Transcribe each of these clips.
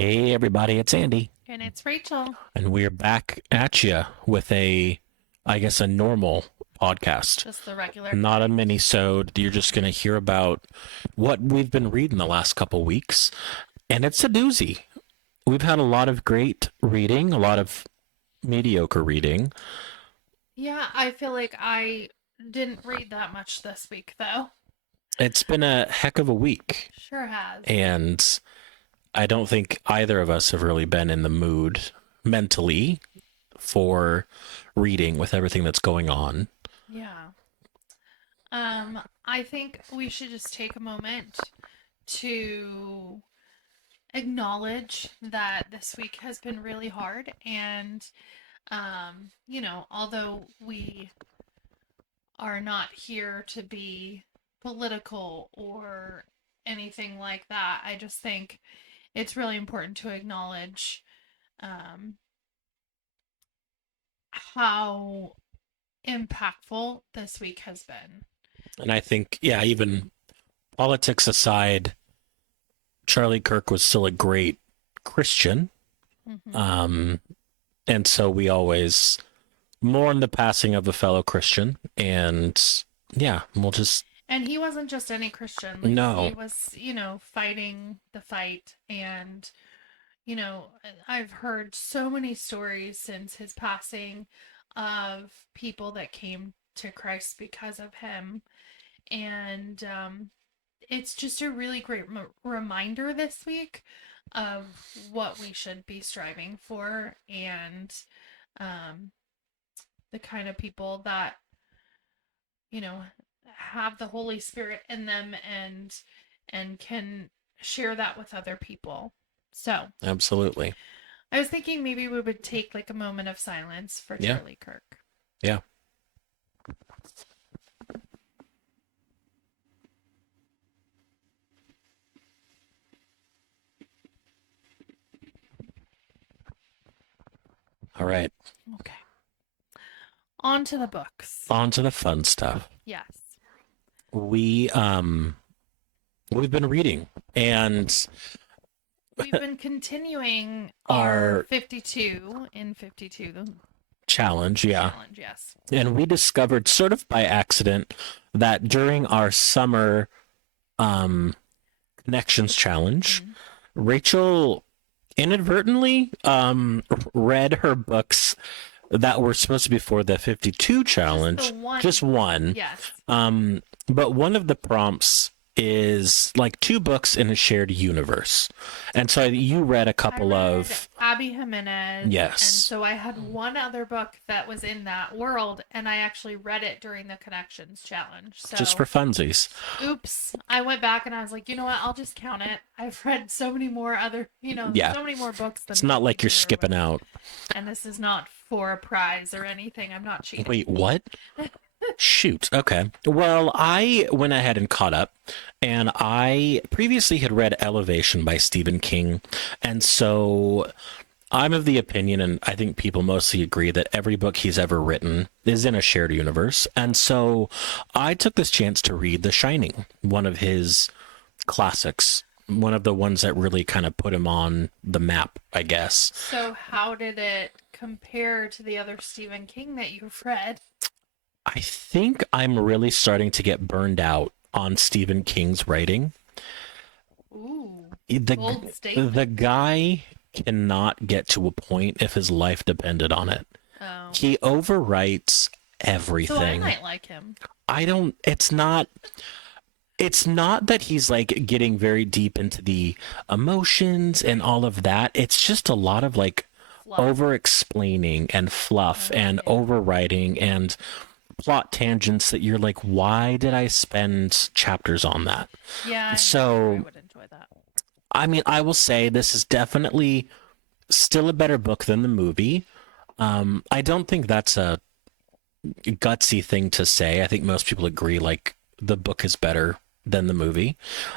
Hey everybody, it's Andy, And it's Rachel. and we're back at you with I guess, a normal podcast, Just the regular not a kind. mini-sode. You're just gonna hear about what we've been reading the last couple weeks, and it's a doozy. We've had a lot of great reading, a lot of mediocre reading. Yeah, I feel like I didn't read that much this week, though. It's been a heck of a week, Sure has. and I don't think either of us have really been in the mood mentally for reading with everything that's going on. Yeah. I think we should just take a moment to acknowledge that this week has been really hard and although we are not here to be political or anything like that, I just think it's really important to acknowledge um, how impactful this week has been. And I think, yeah, even politics aside, Charlie Kirk was still a great Christian. Mm-hmm. Um, and so we always mourn the passing of a fellow Christian. And yeah, we'll just, And he wasn't just any Christian. Like, he no, was, fighting the fight. And, I've heard so many stories since his passing of people that came to Christ because of him. And it's just a really great reminder this week of what we should be striving for and um, the kind of people that you know have the Holy Spirit in them and can share that with other people. So absolutely. I was thinking maybe we would take like a moment of silence for Yeah, Charlie Kirk. yeah. All right. Okay, on to the books. On to the fun stuff. Yes, We, we've been reading, and we've been continuing our our 52 in 52 challenge, yeah. challenge. Yes. And we discovered sort of by accident that during our summer um, connections challenge, Mm-hmm. Rachel inadvertently read her books that were supposed to be for the 52 Just the challenge, one. just one. Yes. But one of the prompts is like two books in a shared universe. And so you read a I couple read of, Abby Jimenez, and yes, so I had one other book that was in that world, and I actually read it during the Connections Challenge. just for So, funsies. oops, I went back and I was like, you know what? I'll just count it. I've read so many more other, Yeah, so many more books than it's not like you're 52 or skipping whatever. out. And this is not for a prize or anything. I'm not cheating. Wait, what? Shoot. Okay. Well, I went ahead and caught up, and I previously had read Elevation by Stephen King. And so I'm of the opinion, and I think people mostly agree, that every book he's ever written is in a shared universe. And so I took this chance to read The Shining, one of his classics, one of the ones that really kind of put him on the map, I guess. So, how did it compare to the other Stephen King that you've read? I think I'm really starting to get burned out on Stephen King's writing. Ooh, The bold the statement. guy cannot get to a point if his life depended on it. Oh. He overwrites So I everything. might like him. I don't it's not that he's like getting very deep into the emotions and all of that. It's just a lot of like Fluff. over explaining and fluff and Okay. overwriting and plot tangents that you're like, why did I spend chapters on that? Yeah, I'm not sure I So, would enjoy that. I mean, I will say this is definitely still a better book than the movie. I don't think that's a gutsy thing to say. I think most people agree, like, the book is better than the movie.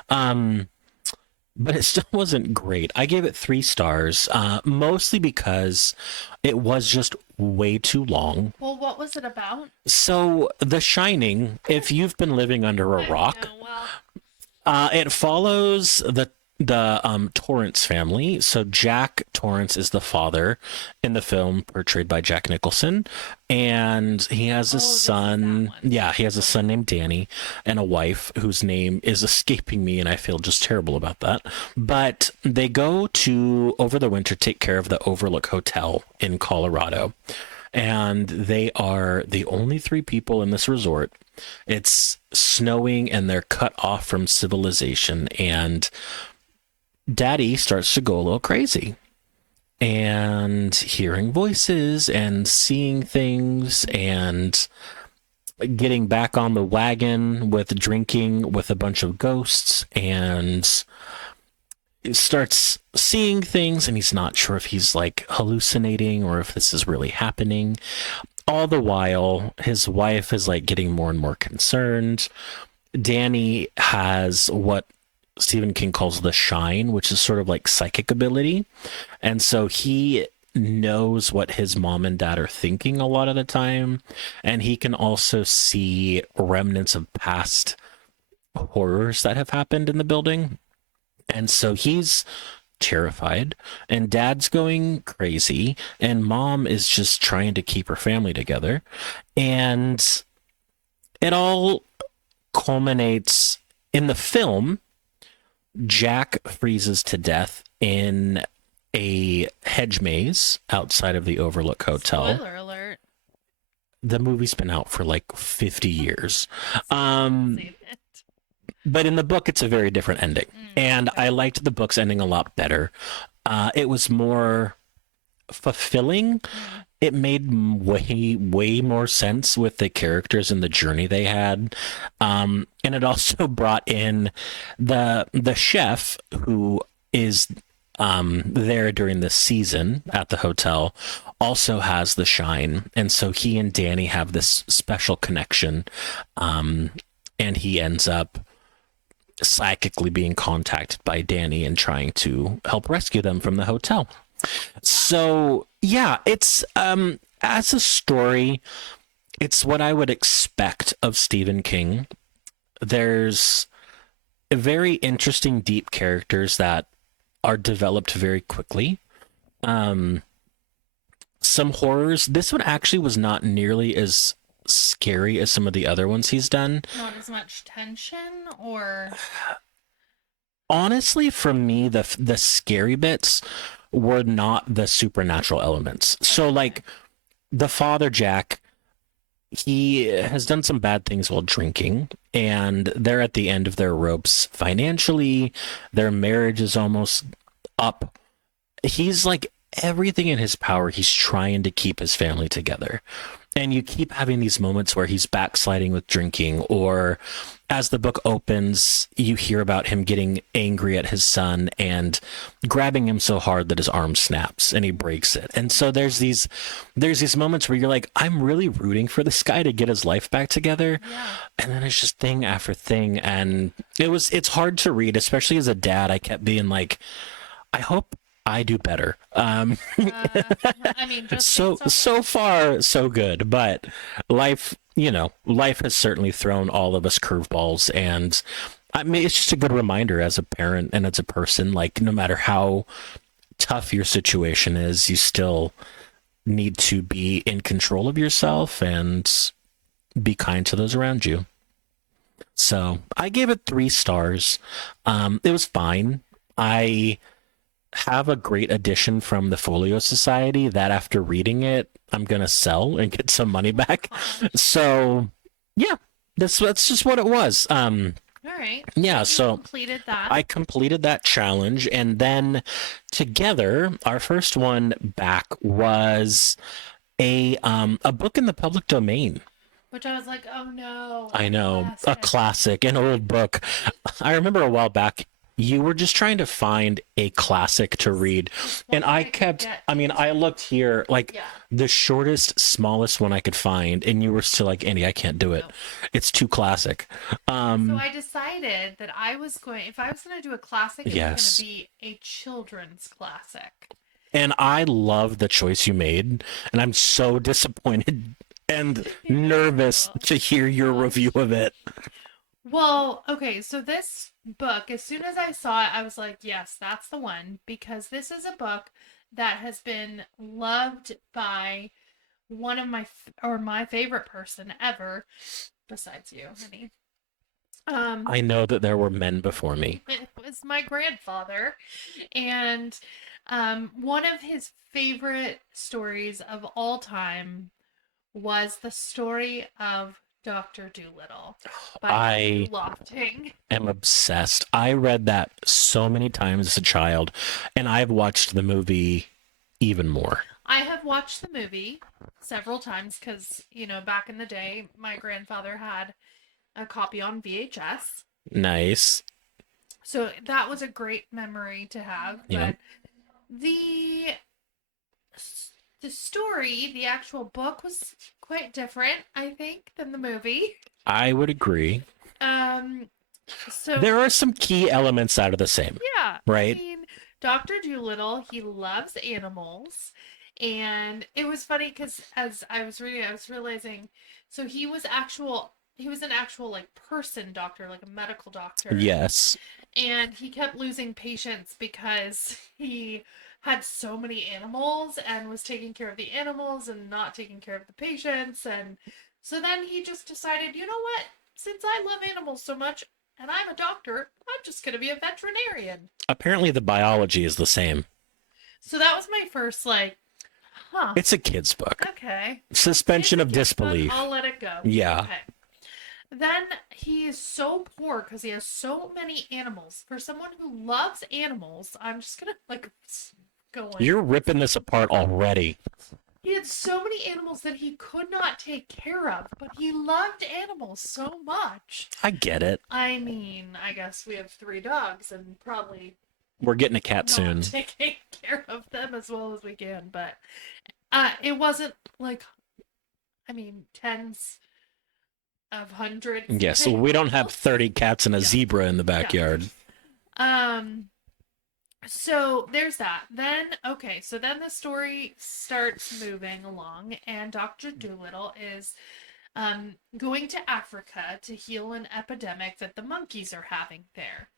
Um, but it still wasn't great. I gave it 3 stars, mostly because it was just way too long. Well, what was it about? So, The Shining, if you've been living under a I rock, know. Well, it follows the Torrance family. So Jack Torrance is the father in the film, portrayed by Jack Nicholson, and he has a Oh, this is that son. one. Yeah, he has a Okay. son named Danny and a wife whose name is escaping me, and I feel just terrible about that. But they go to over the winter take care of the Overlook Hotel in Colorado, and they are the only three people in this resort. It's snowing and they're cut off from civilization, and Daddy starts to go a little crazy and hearing voices and seeing things and getting back on the wagon with drinking with a bunch of ghosts, and starts seeing things, and he's not sure if he's like hallucinating or if this is really happening. All the while his wife is like getting more and more concerned. Danny has what Stephen King calls the shine, which is sort of like psychic ability. And so he knows what his mom and dad are thinking a lot of the time. And he can also see remnants of past horrors that have happened in the building. And so he's terrified, and dad's going crazy, and mom is just trying to keep her family together. And it all culminates in the film. Jack freezes to death in a hedge maze outside of the Overlook Hotel. Spoiler alert. The movie's been out for like 50 years. Um, Save it. but in the book, it's a very different ending. And Okay. I liked the book's ending a lot better. It was more fulfilling. It made way more sense with the characters and the journey they had, and it also brought in the chef who is there during the season at the hotel. Also has the shine, and so he and Danny have this special connection, and he ends up psychically being contacted by Danny and trying to help rescue them from the hotel. So yeah, it's as a story, it's what I would expect of Stephen King. There's very interesting, deep characters that are developed very quickly. Um, some horrors. This one actually was not nearly as scary as some of the other ones he's done. Not as much tension, or Honestly, for me, the scary bits were not the supernatural elements. So like the father Jack, he has done some bad things while drinking, and they're at the end of their ropes financially. Their marriage is almost up. He's like everything in his power, he's trying to keep his family together. And you keep having these moments where he's backsliding with drinking, or as the book opens, you hear about him getting angry at his son and grabbing him so hard that his arm snaps and he breaks it. And so there's these moments where you're like, I'm really rooting for this guy to get his life back together. yeah. And then it's just thing after thing, and it's hard to read, especially as a dad. I kept being like, I hope I do better. I mean, just So far so good, but life has certainly thrown all of us curveballs, and I mean it's just a good reminder as a parent and as a person, like no matter how tough your situation is, you still need to be in control of yourself and be kind to those around you. So I gave it 3 stars. It was fine. I have a great edition from the Folio Society that after reading it, I'm gonna sell and get some money back. So yeah, that's just what it was. all right. Yeah, You so completed that. I completed that challenge, and then together, our first one back was a book in the public domain. Which I was like, oh no. I know, a Classic. classic, an old book. I remember a while back you were just trying to find a classic to read, and I kept, I mean, I looked here, like Yeah. the shortest, smallest one I could find, and you were still like, Andy, I can't do it. No. It's too classic. So I decided that if I was going to do a classic, it Yes. was going to be a children's classic. And I love the choice you made, and I'm so disappointed and nervous to hear your review of it. Well, okay, so this book, as soon as I saw it, I was like, yes, that's the one, because this is a book that has been loved by one of or my favorite person ever, besides you, honey. Um, I know that there were men before me. it was my grandfather, and one of his favorite stories of all time was the story of Dr. Dolittle by Hugh I Lofting. am obsessed. I read that so many times as a child, and I've watched the movie even more. I have watched the movie several times because, back in the day, my grandfather had a copy on VHS. Nice. So that was a great memory to have. Yep. But the the story, the actual book was quite different, I think, than the movie. I would agree. Um, so There are some key elements out of the same, yeah, I right? mean, Dr. Dolittle, he loves animals. And it was funny because as I was reading, I was realizing, so he was an actual like person doctor, like a medical doctor. Yes. And he kept losing patients because he had so many animals and was taking care of the animals and not taking care of the patients. And so then he just decided, you know what? Since I love animals so much and I'm a doctor, I'm just going to be a veterinarian. Apparently, the biology is the same. So that was my first, like, huh, It's a kid's book. okay. It's Suspension a of kid's book. disbelief. I'll let it go. Yeah. Okay. Then he is so poor because he has so many animals. For someone who loves animals, I'm just gonna like go on. You're ripping this apart already. He had so many animals that he could not take care of, but he loved animals so much. I get it. I mean, I guess we have 3 dogs and probably We're getting a cat not soon. taking care of them as well as we can, but it wasn't like, I mean, tens of hundreds. Yes, we don't have 30 cats and a Yeah. zebra in the Yeah. backyard. So there's that. Then, okay, so then the story starts moving along, and Dr. Dolittle is going to Africa to heal an epidemic that the monkeys are having there.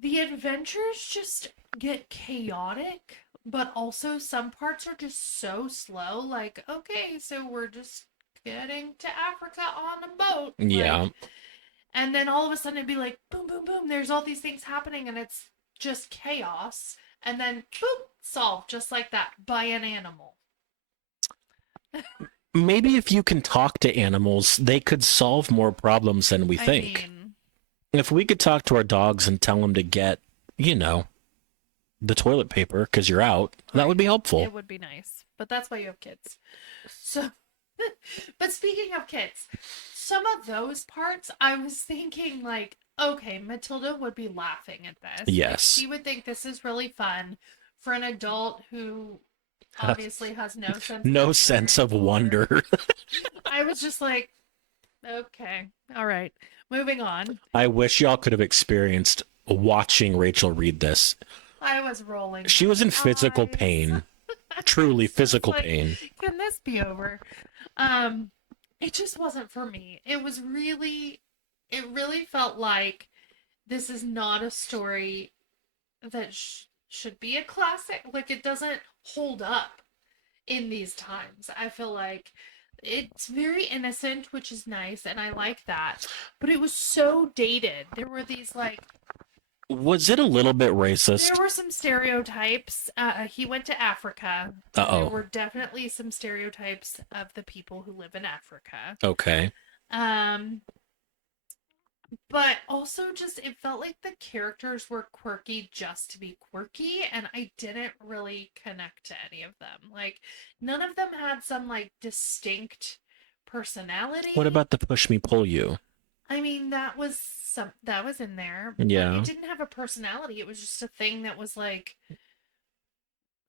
The adventures just get chaotic, but also some parts are just so slow. Like, okay, so we're just getting to Africa on a boat. Yeah. Like, and then all of a sudden it'd be like, boom, boom, boom, there's all these things happening, and it's just chaos. And then, boom, solved just like that by an animal. Maybe if you can talk to animals, they could solve more problems than we think. I mean, If we could talk to our dogs and tell them to get, you know, the toilet paper because you're out, that would be helpful. it would be nice. But that's why you have kids. So, but speaking of kids, some of those parts, I was thinking, like, okay, Matilda would be laughing at this. Like, Yes. she would think this is really fun for an adult who obviously has no sense No sense of wonder. I was just like, okay, all right, moving on. I wish y'all could have experienced watching Rachel read this. I was rolling. She my was in physical eyes. pain. Truly Just physical like, pain. Can this be over? Um, it just wasn't for me. It really felt like this is not a story that should be a classic. Like, it doesn't hold up in these times. I feel like it's very innocent, which is nice, and I like that. But it was so dated. There were these like Was it a little bit racist? there were some stereotypes. He went to Africa. Uh-oh. There were definitely some stereotypes of the people who live in Africa. Okay. But also just it felt like the characters were quirky just to be quirky, and I didn't really connect to any of them. Like, none of them had some like distinct personality. What about the push me pull you? I mean, that was in there. Yeah. But it didn't have a personality. It was just a thing that was like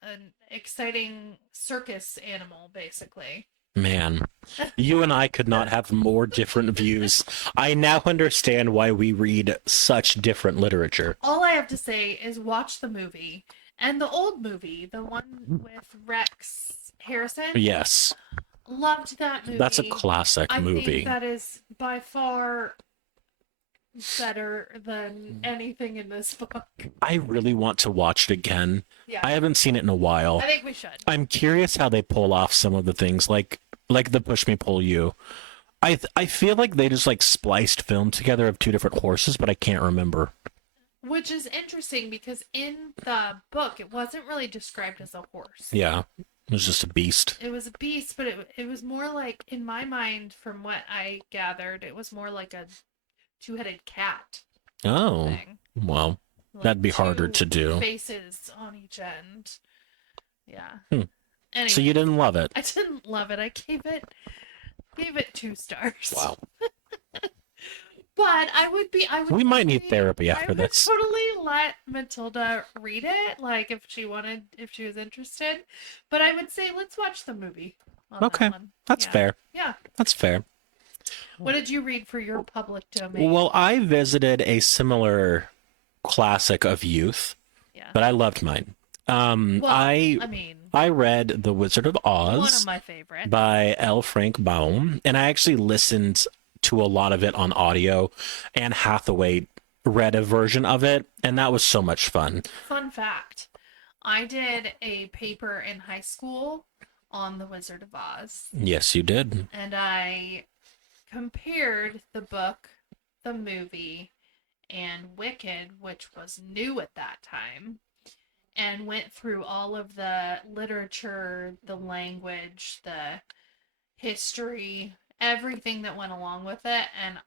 an exciting circus animal, basically. Man, you and I could not have more different views. I now understand why we read such different literature. All I have to say is watch the movie and the old movie, the one with Rex Harrison. Yes. Loved that movie. That's a classic I think movie. that is by far better than anything in this book. I really want to watch it again. Yeah. I haven't seen it in a while. I think we should. I'm curious how they pull off some of the things, like the push me pull you. I feel like they just like spliced film together of two different horses, but I can't remember. Which is interesting because in the book it wasn't really described as a horse. Yeah, it was just a beast. It was a beast, but it was more like, in my mind, from what I gathered, it was more like a two-headed cat Oh, thing. well, Like that'd be harder two to do. faces on each end. Yeah. Hmm. Anyway, So you didn't love it? I didn't love it. I gave it 2 stars. Wow. But I would We might need totally- therapy I after would this. totally let Matilda read it, like if she was interested. But I would say let's watch the movie on Okay, that one. that's Yeah. fair. Yeah. That's fair. What did you read for your public domain? Well, I visited a similar classic of youth, Yeah. but I loved mine. Well, I mean, I read The Wizard of one Oz of my favorites. by L. Frank Baum, and I actually listened to a lot of it on audio, and Hathaway read a version of it, and that was so much fun. Fun fact, I did a paper in high school on The Wizard of Oz, Yes, you did. and I compared the book, the movie, and Wicked, which was new at that time, and went through all of the literature, the language, the history, everything that went along with it, and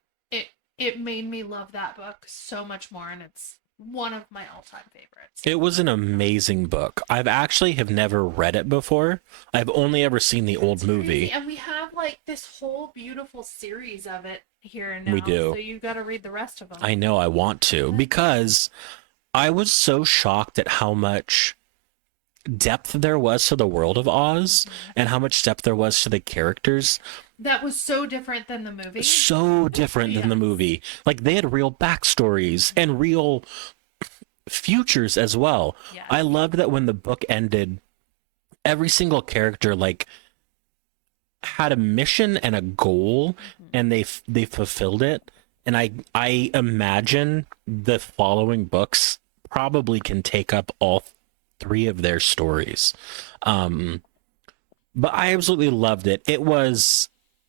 it made me love that book so much more, and it's one of my all-time favorites. It was an amazing book. I've actually have never read it before. I've only ever seen the old It's movie. crazy. And we have like this whole beautiful series of it here now. We do. So you got to read the rest of them. I know I want to, because I was so shocked at how much depth there was to the world of Oz and how much depth there was to the characters. That was so different than the movie. So different than the Yes. movie. Like they had real backstories and real futures as well. Yes. I loved that when the book ended, every single character like had a mission and a goal, and they fulfilled it. And I imagine the following books probably can take up all 3 of their stories. But I absolutely loved it. It was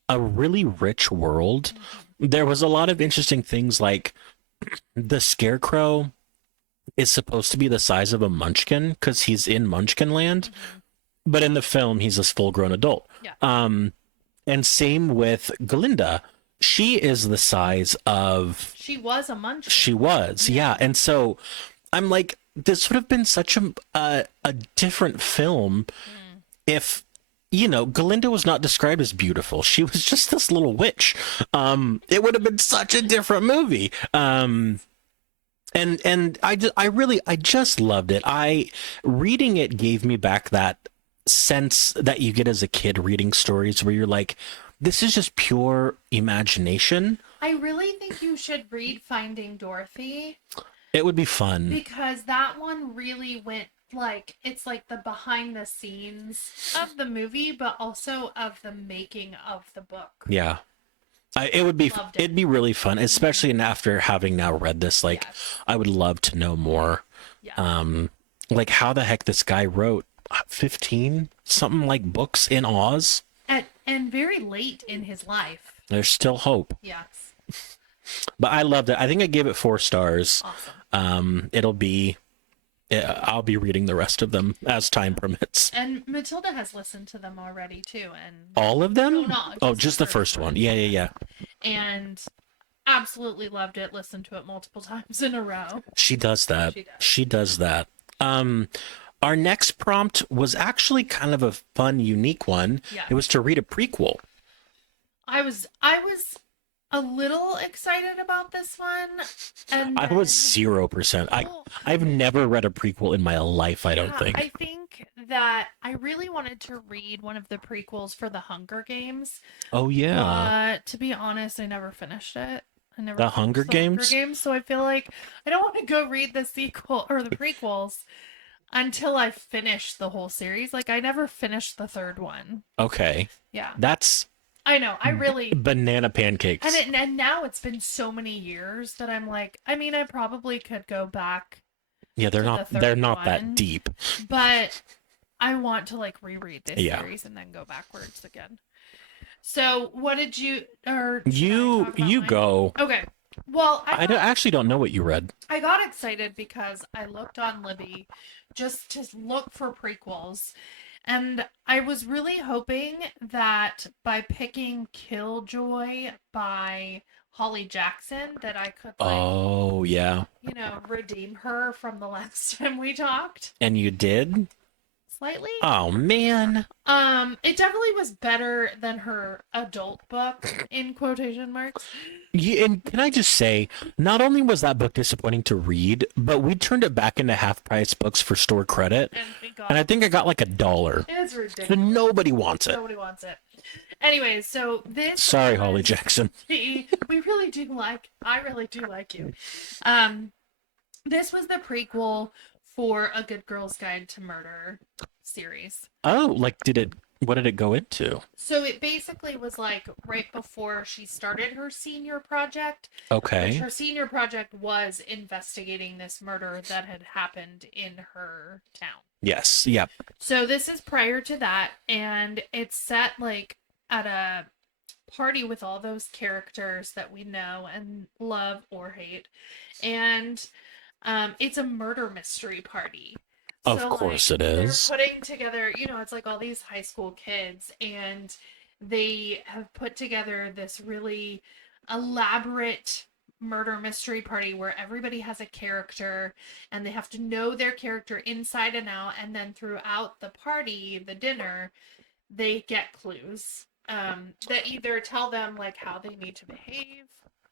a really rich world. There was a lot of interesting things, like the Scarecrow is supposed to be the size of a munchkin because he's in Munchkin Land, but in the film he's a full-grown adult. Yeah. And same with Glinda. She is the size of... She was a munchkin. She was, yeah. And so I'm like, this would have been such a different film if, you know, Glinda was not described as beautiful. She was just this little witch. It would have been such a different movie. And I just loved it. Reading it gave me back that sense that you get as a kid reading stories where you're like, this is just pure imagination. I really think you should read Finding Dorothy, It would be fun. because that one really went like, it's like the behind the scenes of the movie, but also of the making of the book. Yeah. It would be, Loved it. it'd be really fun, especially after having now read this. Like, Yes. I would love to know more. Yeah. Like how the heck this guy wrote 15 something like books in Oz. And very late in his life. There's still hope. Yes. But I loved it. I think I gave it 4 stars. Awesome. I'll be reading the rest of them as time permits. And Matilda has listened to them already too, and All of them? No, Just the first one. Yeah. and absolutely loved it. Listened to it multiple times in a row. She does that. She does that. Our next prompt was actually kind of a fun, unique one. Yeah. It was to read a prequel. I was a little excited about this one, and I was 0%. I've never read a prequel in my life, I don't think. I think that I really wanted to read one of the prequels for the Hunger Games. Oh, yeah. But to be honest, I never finished it. I never The finished Hunger the Hunger Games? Games, so I feel like I don't want to go read the sequel or the prequels. until I finished the whole series. Like I never finished the third one. Okay. Yeah. That's I know. I really banana and pancakes. and now it's been so many years that I'm like, I mean, I probably could go back Yeah, to the they're third not that one, deep. but I want to like reread this Yeah. series and then go backwards again. So, what did you or should I talk about You mine? go. Okay. Well, Actually don't know what you read. I got excited because I looked on Libby just to look for prequels. And I was really hoping that by picking Killjoy by Holly Jackson that I could like, Oh, yeah. redeem her from the last time we talked And you did? slightly. Oh, man. It definitely was better than her adult book in quotation marks. Yeah, and can I just say, not only was that book disappointing to read, but we turned it back into half price books for store credit. And we got And I think I got like $1. it's So ridiculous. nobody wants it. Nobody wants it. Anyways, so this Sorry, was Holly Jackson. we really do like I really do like you. This was the prequel for A Good Girl's Guide to Murder series. Oh, what did it go into? So it basically was like right before she started her senior project, which Okay. her senior project was investigating this murder that had happened in her town. Yes. Yep. So this is prior to that, and it's set like at a party with all those characters that we know and love or hate. And it's a murder mystery party. Of So course like it they're is. putting together, it's like all these high school kids and they have put together this really elaborate murder mystery party where everybody has a character and they have to know their character inside and out, and then throughout the party, the dinner, they get clues that either tell them like how they need to behave.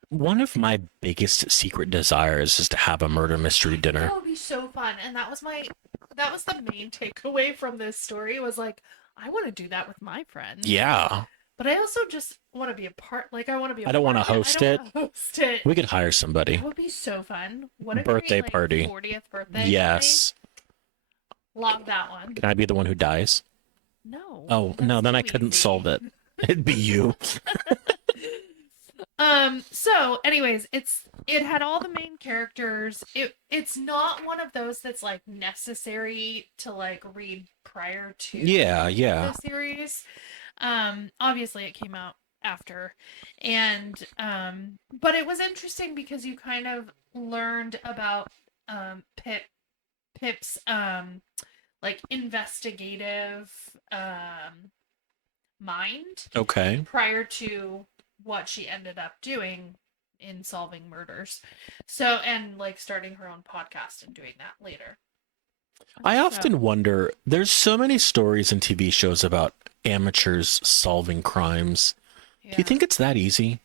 One of my biggest secret desires is to have a murder mystery dinner. That would be so fun. And that was the main takeaway from this story was like, I want to do that with my friends. Yeah. But I also just want to be a part. Like I want to be. I don't want to host it. Host it. We could hire somebody. That would be so fun. What a Birthday great, party. 40th birthday. Yes. Party. Log that one. Can I be the one who dies? No. Oh, no, then I couldn't solve it. It'd be you. So anyways, it had all the main characters. It's not one of those that's like necessary to like read prior to Yeah. the series. Obviously it came out after. And but it was interesting because you kind of learned about Pip's like investigative mind Okay. prior to what she ended up doing in solving murders. So, and like starting her own podcast and doing that later. I often wonder, there's so many stories and TV shows about amateurs solving crimes. Yeah. Do you think it's that easy?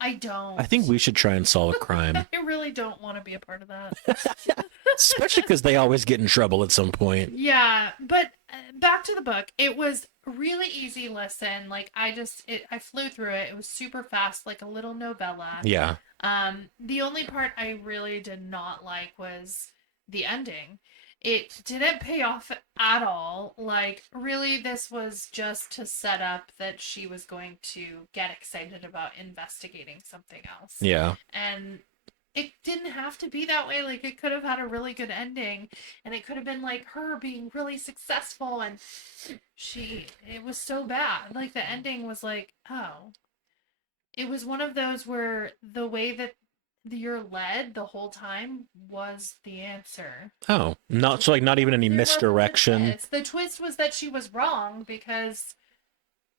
I don't. I think we should try and solve a crime. I really don't want to be a part of that. Especially because they always get in trouble at some point. Yeah, but back to the book. It was really easy listen. Like I flew through it. It was super fast, like a little novella. Yeah. The only part I really did not like was the ending. It didn't pay off at all. Like, really, this was just to set up that she was going to get excited about investigating something else. Yeah. And it didn't have to be that way. Like, it could have had a really good ending, and it could have been like her being really successful, and it was so bad. Like, the ending was like, oh. It was one of those where the way that you're led the whole time was the answer. Oh, not even any misdirection. The twist was that she was wrong because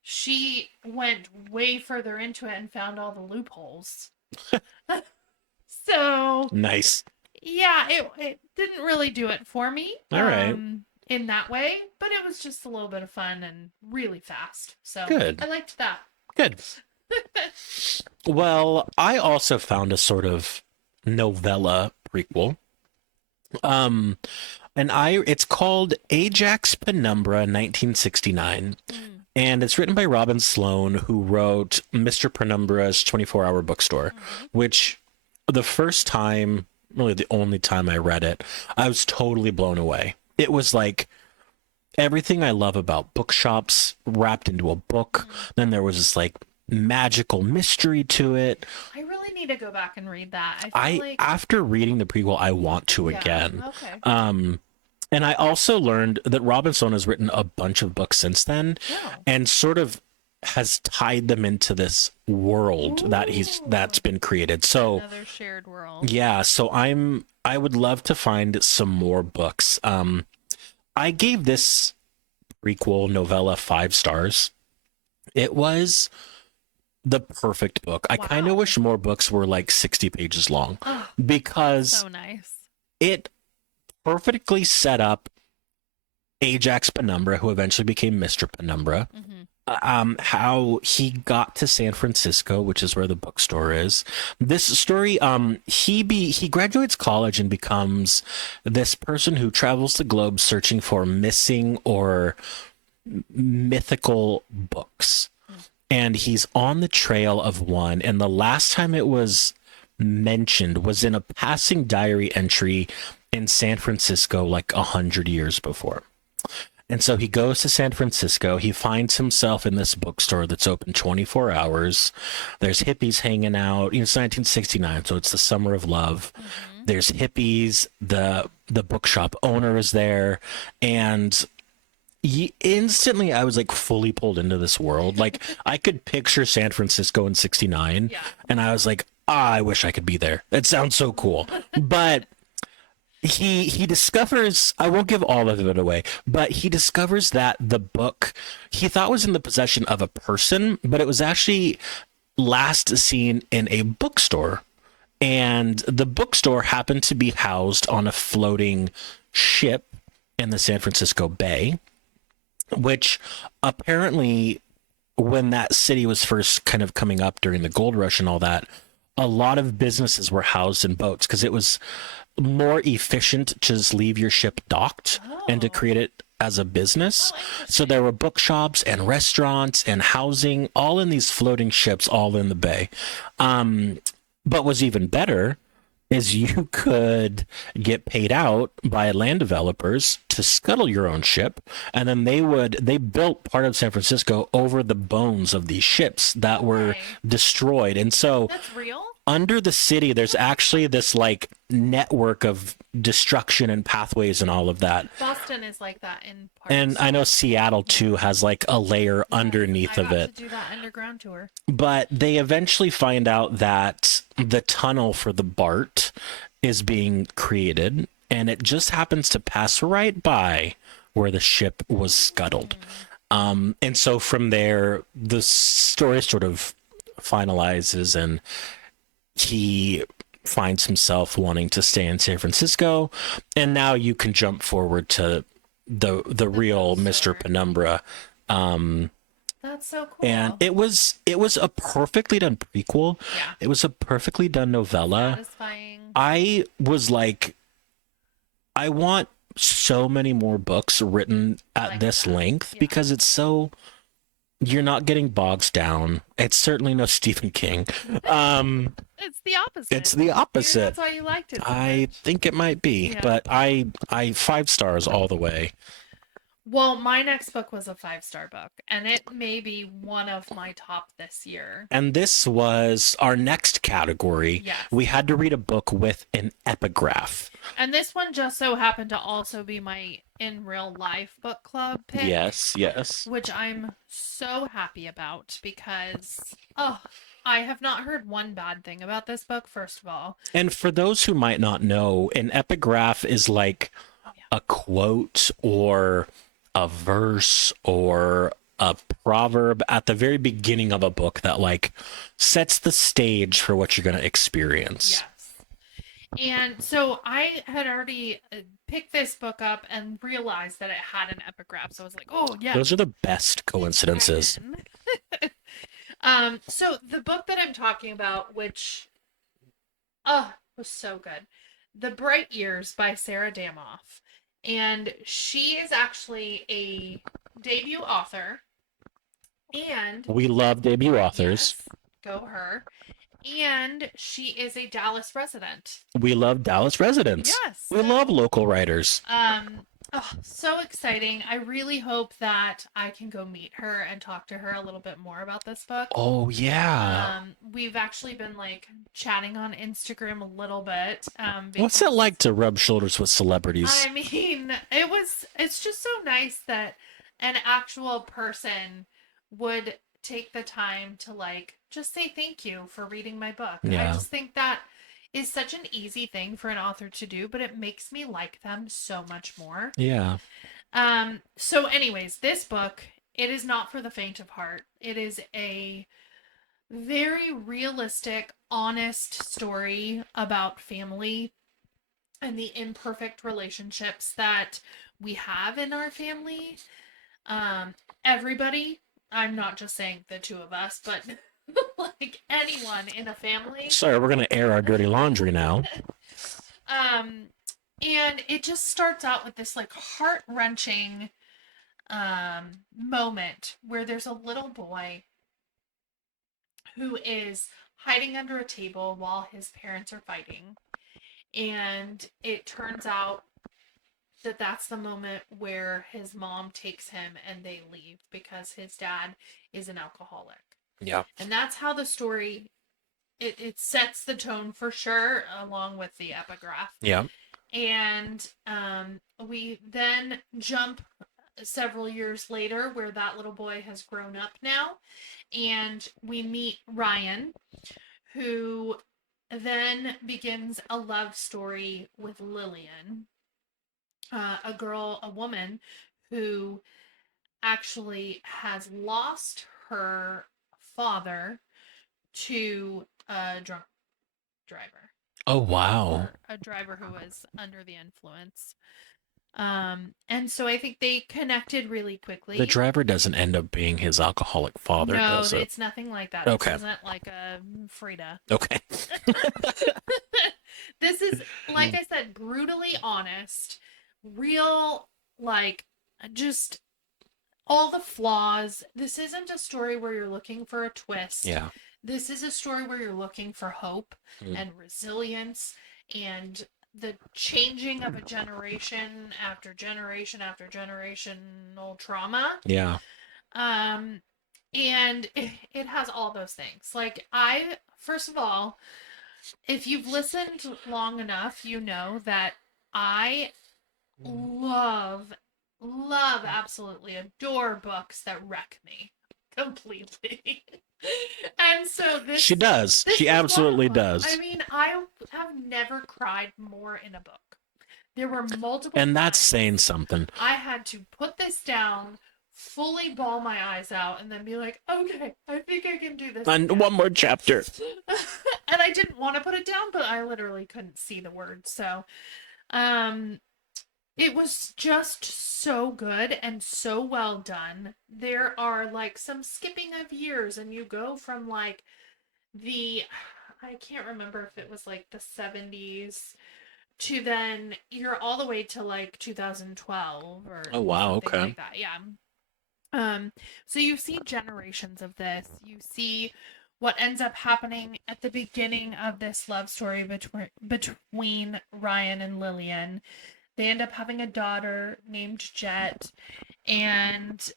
she went way further into it and found all the loopholes. So nice. Yeah, it didn't really do it for me. All right. In that way, but it was just a little bit of fun and really fast. So good. I liked that. Good. Well, I also found a sort of novella prequel. It's called Ajax Penumbra 1969. And it's written by Robin Sloan, who wrote Mr. Penumbra's 24-Hour Bookstore, which the first time, really the only time I read it, I was totally blown away. it was like everything I love about bookshops wrapped into a book. Then there was this like magical mystery to it. I really need to go back and read that. I feel I like, after reading the prequel, I want to yeah, again. okay. Um, and I also learned that Robin Sloan has written a bunch of books since then, Oh. and sort of has tied them into this world that's Ooh. been created. So Another shared world. yeah, so I would love to find some more books. I gave this prequel novella 5 stars. It was the perfect book. I kind of Wow. wish more books were like 60 pages long Oh, because so nice. it perfectly set up Ajax Penumbra, who eventually became Mr. Penumbra. Hmm. How he got to San Francisco, which is where the bookstore is. This story, he graduates college and becomes this person who travels the globe searching for missing or mythical books. And he's on the trail of one. And the last time it was mentioned was in a passing diary entry in San Francisco, like 100 years before. And so he goes to San Francisco. He finds himself in this bookstore that's open 24 hours. There's hippies hanging out. It's 1969, so it's the summer of love. Hmm. There's hippies. The bookshop owner is there, and instantly I was like fully pulled into this world. Like I could picture San Francisco in 69, Yeah. and I was like, I wish I could be there. It sounds so cool. But he discovers, I won't give all of it away, but he discovers that the book he thought was in the possession of a person, but it was actually last seen in a bookstore. And the bookstore happened to be housed on a floating ship in the San Francisco Bay, which apparently, when that city was first kind of coming up during the gold rush and all that, a lot of businesses were housed in boats because it was more efficient to just leave your ship docked and to Oh. create it as a business. Oh, So interesting. there were bookshops and restaurants and housing all in these floating ships all in the bay. But what's even better is you could get paid out by land developers to scuttle your own ship, and then they built part of San Francisco over the bones of these ships that were Okay. destroyed. And so That's real? under the city there's actually this like network of destruction and pathways and all of that. Boston is like that in parts. And I know Seattle too has like a layer underneath I of got it. to do that underground tour. But they eventually find out that the tunnel for the BART is being created, and it just happens to pass right by where the ship was scuttled. And so from there, the story sort of finalizes, and he finds himself wanting to stay in San Francisco. And now you can jump forward to the real Mr. bookstore. Penumbra. That's so cool. And it was a perfectly done prequel. Yeah. It was a perfectly done novella. Satisfying. I was like, I want so many more books written at Like this that. length Yeah. because it's so, you're not getting bogged down. It's certainly no Stephen King. It's the opposite. It's the Maybe opposite. that's why you liked it so I much. think it might be, Yeah. but I 5 stars all the way. Well, my next book was a 5-star book, and it may be one of my top this year. And this was our next category. Yes. We had to read a book with an epigraph. And this one just so happened to also be my in real life book club pick. Yes, yes. Which I'm so happy about because, I have not heard one bad thing about this book, first of all. And for those who might not know, an epigraph is like a quote or a verse or a proverb at the very beginning of a book that like sets the stage for what you're going to experience. Yes. And so I had already picked this book up and realized that it had an epigraph. So I was like, oh, yeah. Those are the best coincidences. So the book that I'm talking about, which was so good. The Bright Years by Sarah Damoff. And she is actually a debut author. And We love debut authors. yes, go her. And she is a Dallas resident. We love Dallas residents. Yes. We love local writers. Oh, so exciting. I really hope that I can go meet her and talk to her a little bit more about this book. Oh yeah. We've actually been like chatting on Instagram a little bit, What's it because like to rub shoulders with celebrities? I mean, it's just so nice that an actual person would take the time to like just say thank you for reading my book. I Yeah. just think that is such an easy thing for an author to do, but it makes me like them so much more. Yeah. So anyways, this book, it is not for the faint of heart. It is a very realistic, honest story about family and the imperfect relationships that we have in our family. Um, Everybody, I'm not just saying the two of us, but like anyone in a family. Sorry, we're gonna air our dirty laundry now. um, and it just starts out with this like heart wrenching moment where there's a little boy who is hiding under a table while his parents are fighting. And it turns out that that's the moment where his mom takes him and they leave because his dad is an alcoholic. Yeah. And that's how the story it sets the tone for sure, along with the epigraph. Yeah. And we then jump several years later where that little boy has grown up now, and we meet Ryan, who then begins a love story with Lillian, a woman who actually has lost her father to a drunk driver, Oh wow. or a driver who was under the influence. And so I think they connected really The quickly. driver doesn't end up being his alcoholic father, No, does it? it's nothing like that. This Okay. isn't like a Frida. Okay. This is, like I said, brutally honest, real, like, just all the flaws. This isn't a story where you're looking for a twist. Yeah. This is a story where you're looking for hope Mm. and resilience and the changing of a generation after generation after generational trauma. Yeah. Um, and it has all those things. Like, first of all, if you've listened long enough, you know that I love, love, absolutely adore books that wreck me completely. And so She does. this She was one of absolutely them. I does. mean, I have never cried more in a book. There were multiple And that's times saying something. I had to put this down, fully bawl my eyes out, and then be like, okay, I think I can do this And again. one more chapter. And I didn't want to put it down, but I literally couldn't see the words. So, um, it was just so good and so well done. There are like some skipping of years, and you go from like the, I can't remember if it was like the 70s to then you're all the way to like 2012 or Oh wow, something okay. like that. Yeah. Um, so you see generations of this. You see what ends up happening at the beginning of this love story between Ryan and Lillian. They end up having a daughter named Jet, and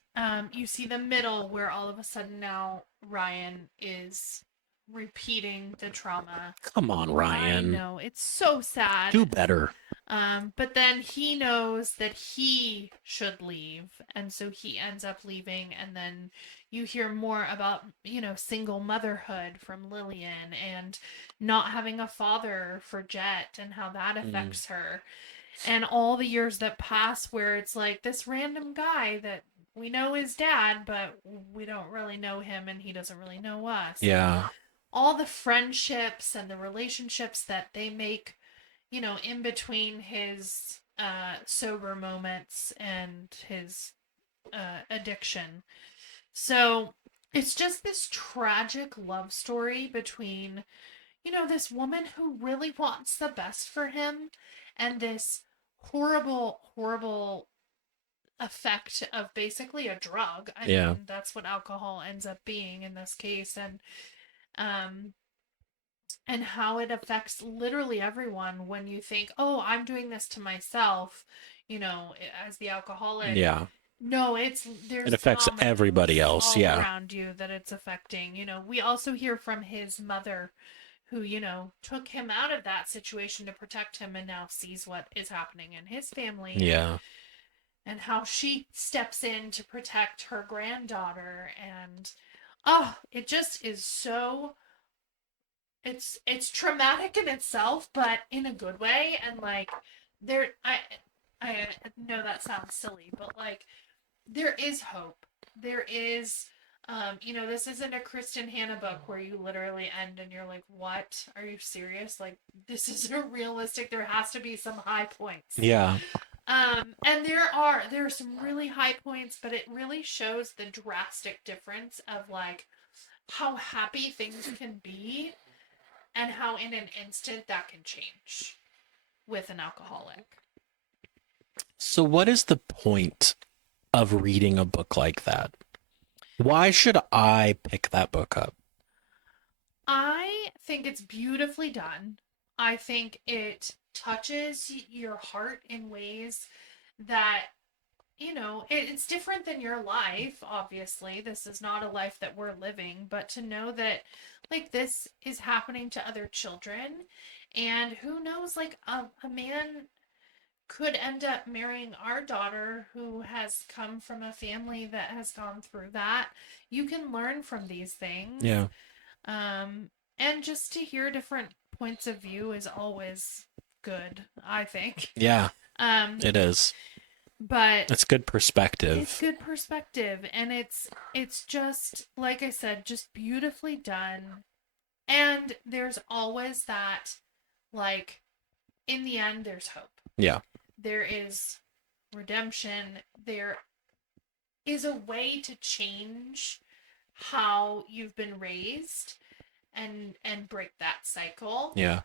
you see the middle where all of a sudden now Ryan is repeating the trauma. Come on, I Ryan. know, it's so sad. Do better. But then he knows that he should leave, and so he ends up leaving. And then you hear more about, single motherhood from Lillian and not having a father for Jet and how that Mm. affects her. And all the years that pass where it's like this random guy that we know is dad, but we don't really know him and he doesn't really know us. And Yeah. all the friendships and the relationships that they make, in between his sober moments and his addiction. So it's just this tragic love story between, this woman who really wants the best for him and this horrible, horrible effect of basically a drug. I Yeah. mean, that's what alcohol ends up being in this case. And um and how it affects literally everyone when you think, oh, I'm doing this to myself, as the alcoholic. Yeah. No, It there's affects everybody dominoes else. all Yeah. around you that it's affecting. We also hear from his mother who, took him out of that situation to protect him and now sees what is happening in his family, Yeah. and how she steps in to protect her granddaughter. And oh, it just is so, it's traumatic in itself, but in a good way. And like, there I know that sounds silly, but like, there is hope. There is, this isn't a Kristen Hanna book where you literally end and you're like, what? Are you serious? Like, this is a realistic, there has to be some high points. Yeah. And there are some really high points, but it really shows the drastic difference of like how happy things can be and how in an instant that can change with an alcoholic. So, what is the point of reading a book like that? Why should I pick that book up? I think it's beautifully done. I think it touches your heart in ways that, it's different than your life, obviously. This is not a life that we're living, but to know that, like, this is happening to other children, and who knows, like, a man could end up marrying our daughter who has come from a family that has gone through that. You can learn from these things. Yeah. Um, and just to hear different points of view is always good, I think. Yeah, Um, it is. but It's good it's perspective. good perspective, and it's just like I said, just beautifully done. And there's always that, like, in the end there's hope. Yeah. There is redemption. There is a way to change how you've been raised and break that cycle. Yeah.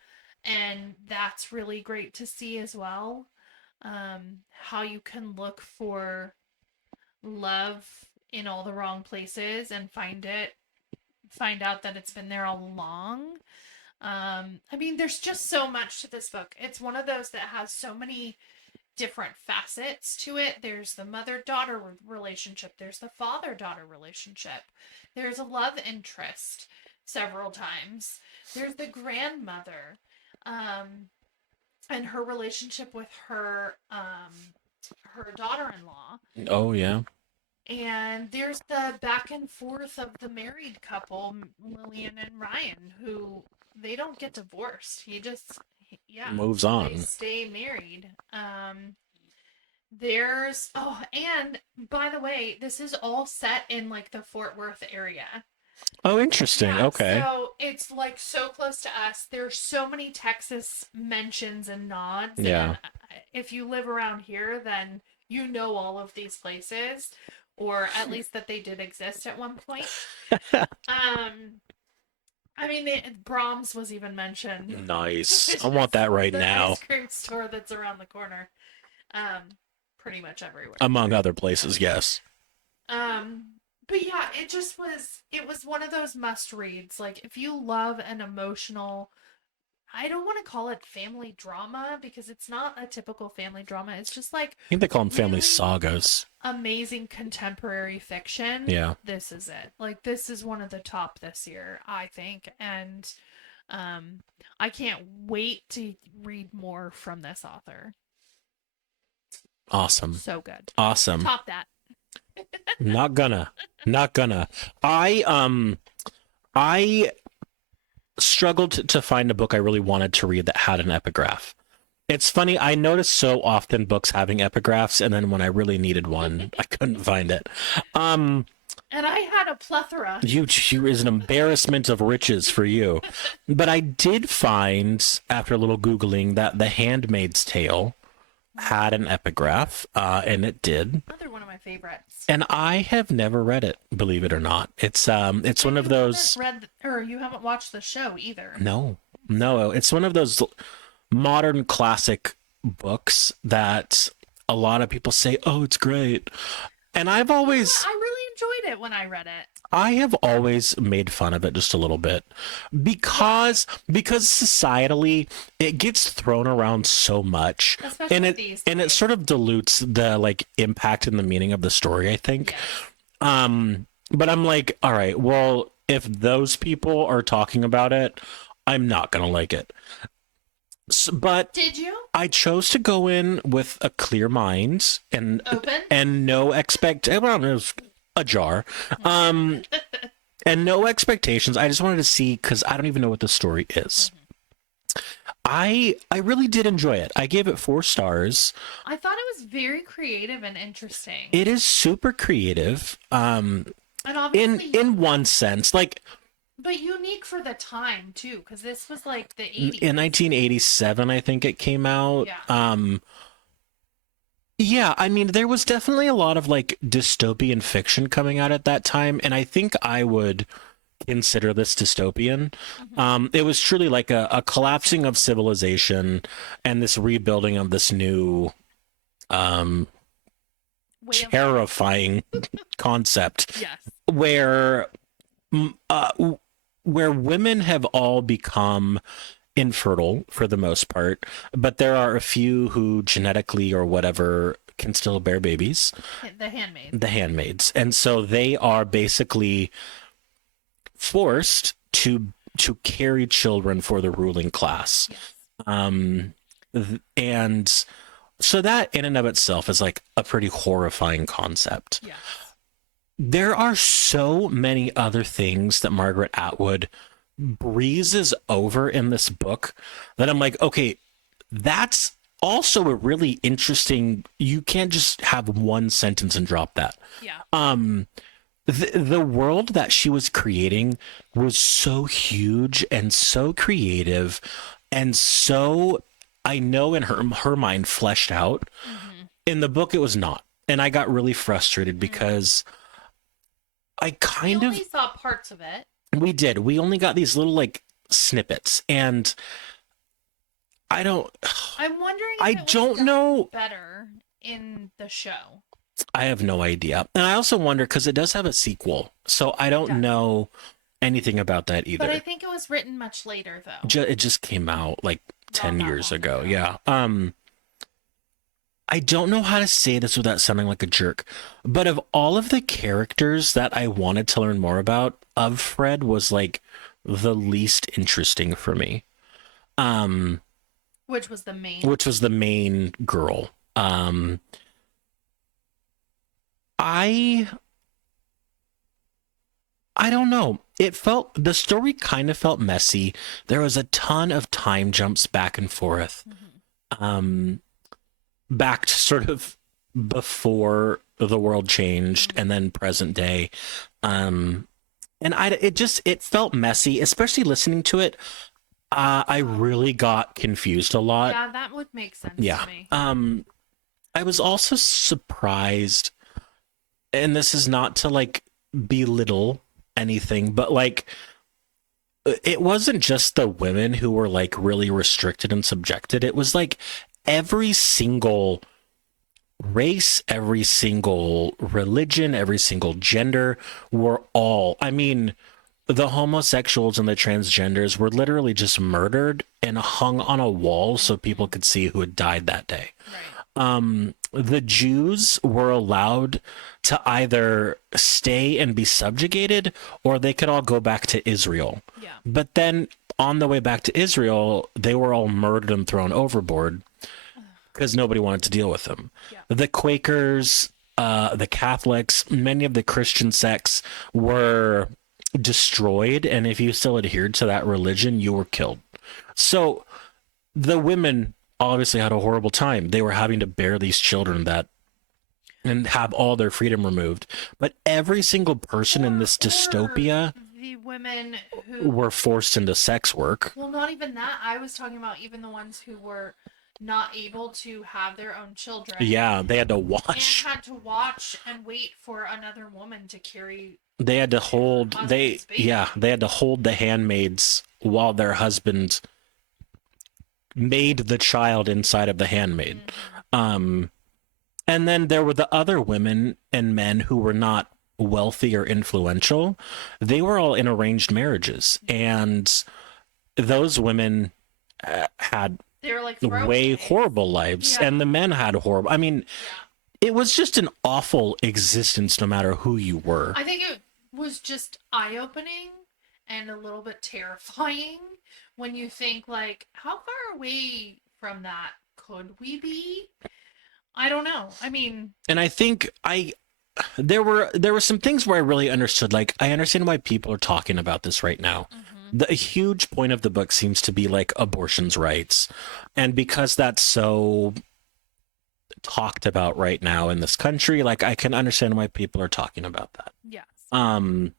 And that's really great to see as well. How you can look for love in all the wrong places and find out that it's been there all along. I mean, there's just so much to this book. It's one of those that has so many different facets to it. There's the mother-daughter relationship, there's the father-daughter relationship, there's a love interest several times, there's the grandmother, and her relationship with her daughter-in-law, Oh, yeah. and there's the back and forth of the married couple, Lillian and Ryan, who they don't get divorced. Yeah, Moves they on. stay married. There's, oh, and by the way, this is all set in like the Fort Worth area. Oh, interesting. Yeah, Okay. so it's like so close to us. There's so many Texas mentions and nods. Yeah. And if you live around here, then you know all of these places, or at least that they did exist at one point. I mean, Brahms was even mentioned. Nice. I want that right The now. ice cream store that's around the corner. Pretty much everywhere. Among other places, yes. But yeah, it was one of those must reads. Like, if you love an emotional, I don't want to call it family drama because it's not a typical family drama. It's just like I think they call them family really sagas. amazing contemporary fiction. Yeah. This is it. Like, this is one of the top this year, I think. And I can't wait to read more from this author. Awesome. So good. Awesome. Top that. Not gonna. I struggled to find a book I really wanted to read that had an epigraph. It's funny, I notice so often books having epigraphs, and then when I really needed one, I couldn't find it. And I had a plethora. You is an embarrassment of riches for you. But I did find, after a little Googling, that The Handmaid's Tale had an epigraph, and it did. Another one of my favorites. And I have never read it, believe it or not. It's one of those. Or you haven't watched the show either. No, it's one of those modern classic books that a lot of people say, "Oh, it's great," and I've always. I really enjoyed it when I read it. I have always made fun of it just a little bit because societally it gets thrown around so much, Especially and these it days. sort of dilutes the like impact and the meaning of the story, I think. Yes. But I'm like, all right, well, if those people are talking about it, I'm not gonna like it. But Did you I chose to go in with a clear mind open? and no well, it was ajar. Um, and no expectations. I just wanted to see because I don't even know what the story is. I really did enjoy it. I gave it 4 stars. I thought it was very creative and interesting. It is super creative. And obviously In one sense, like but unique for the time too, because this was like the 80s. in 1987, I think it came out. Yeah. Yeah, I mean, there was definitely a lot of like dystopian fiction coming out at that time, and I think I would consider this dystopian. It was truly like a collapsing of civilization and this rebuilding of this new Way of- terrifying concept yes. where mm, uh, where women have all become infertile for the most part, but there are a few who genetically or whatever can still bear babies, The Handmaid. the handmaids, and so they are basically forced to carry children for the ruling class. Yes. And so that in and of itself is like a pretty horrifying concept. Yes. There are so many other things that Margaret Atwood breezes over in this book that I'm like, okay, that's also a really interesting. You can't just have one sentence and drop that. Yeah. The world that she was creating was so huge and so creative and so, I know, in her mind, fleshed out. In the book it was not, and I got really frustrated because I kind we of only saw parts of it. we only got these little like snippets, and I don't I'm wondering if I it was don't done know. better in the show. I have no idea. And I also wonder because it does have a sequel, so I don't does. know anything about that either. But I think it was written much later though. It just came out like 10 that years long ago. ago. Yeah. I don't know how to say this without sounding like a jerk, but of all of the characters that I wanted to learn more about, of Fred was like the least interesting for me. Which was the main. Which was the main girl. I don't know. The story kind of felt messy. There was a ton of time jumps back and forth. Back to sort of before the world changed and then present day. And it felt messy, especially listening to it. I really got confused a lot. Yeah, that would make sense Yeah. to me. I was also surprised, and this is not to like belittle anything, but like it wasn't just the women who were like really restricted and subjected. It was like every single race, every single religion, every single gender were all, I mean, the homosexuals and the transgenders were literally just murdered and hung on a wall so people could see who had died that day. Right. The Jews were allowed to either stay and be subjugated, or they could all go back to Israel. Yeah. But then on the way back to Israel, they were all murdered and thrown overboard because nobody wanted to deal with them. Yeah. The Quakers, the Catholics, many of the Christian sects were destroyed, and if you still adhered to that religion, you were killed. So the women obviously had a horrible time. They were having to bear these children and have all their freedom removed. But every single person in this dystopia, the women who were forced into sex work. Well, not even that. I was talking about even the ones who were not able to have their own children. Yeah, they had to And watch. had to watch and wait for another woman to carry. They had to hold. husband's baby. They had to hold the handmaids while their husband made the child inside of the handmaid. And then there were the other women and men who were not wealthy or influential, they were all in arranged marriages, and those women had They were like way throwaways. horrible lives, Yeah. and the men had horrible. I mean, Yeah. it was just an awful existence, no matter who you were. I think it was just eye-opening and a little bit terrifying when you think like, how far away from that could we be? I don't know. I mean, And I think there were some things where I really understood. Like, I understand why people are talking about this right now. The huge point of the book seems to be like abortion's rights, and because that's so talked about right now in this country, like, I can understand why people are talking about that. yes. Um,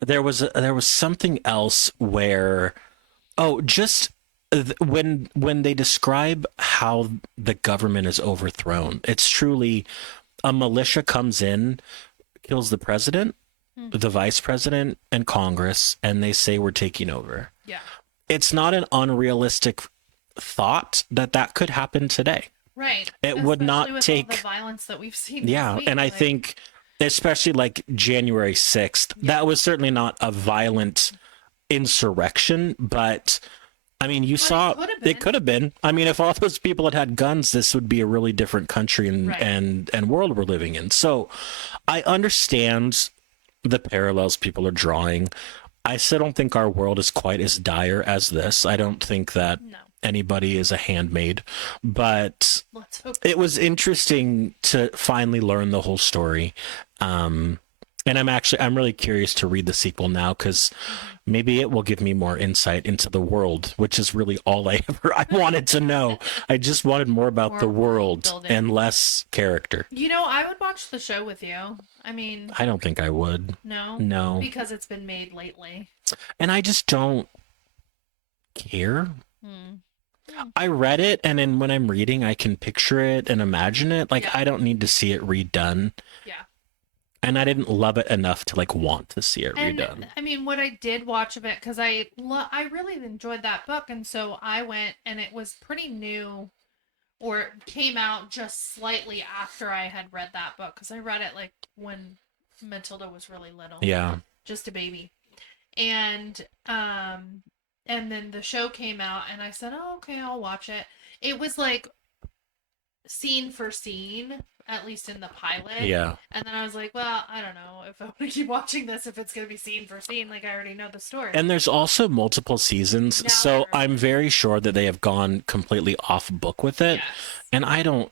there was something else where, oh, just when they describe how the government is overthrown, it's truly a militia comes in, kills the president, the vice president, and Congress, and they say we're taking over. Yeah. It's not an unrealistic thought that that could happen today. Right. It would not Especially with take all the violence that we've seen. Yeah, this week. and I think especially like January 6th, that was certainly not a violent insurrection, but I mean, you saw it could have been. I mean, if all those people had had guns, this would be a really different country and world we're living in. So I understand the parallels people are drawing. I still don't think our world is quite as dire as this. I don't think that anybody is a handmaid, but let's hope it was interesting to finally learn the whole story. And I'm really curious to read the sequel now, because maybe it will give me more insight into the world, which is really all I wanted to know. I just wanted more about the world and less character. You know, I would watch the show with you. I mean, I don't think I would. No. Because it's been made lately. And I just don't care. I read it, and then when I'm reading, I can picture it and imagine it. Like, I don't need to see it redone. Yeah. And I didn't love it enough to like want to see it redone. I mean, what I did watch of it, because I really enjoyed that book, and so I went, and it was pretty new, or it came out just slightly after I had read that book, because I read it like when Matilda was really little. Yeah. Just a baby. And then the show came out, and I said, oh, okay, I'll watch it. It was like scene for scene, at least in the pilot. Yeah. And then I was like, well, I don't know if I want to keep watching this, if it's going to be scene for scene. Like, I already know the story. And there's also multiple seasons, so I'm very sure that they have gone completely off book with it. Yes. And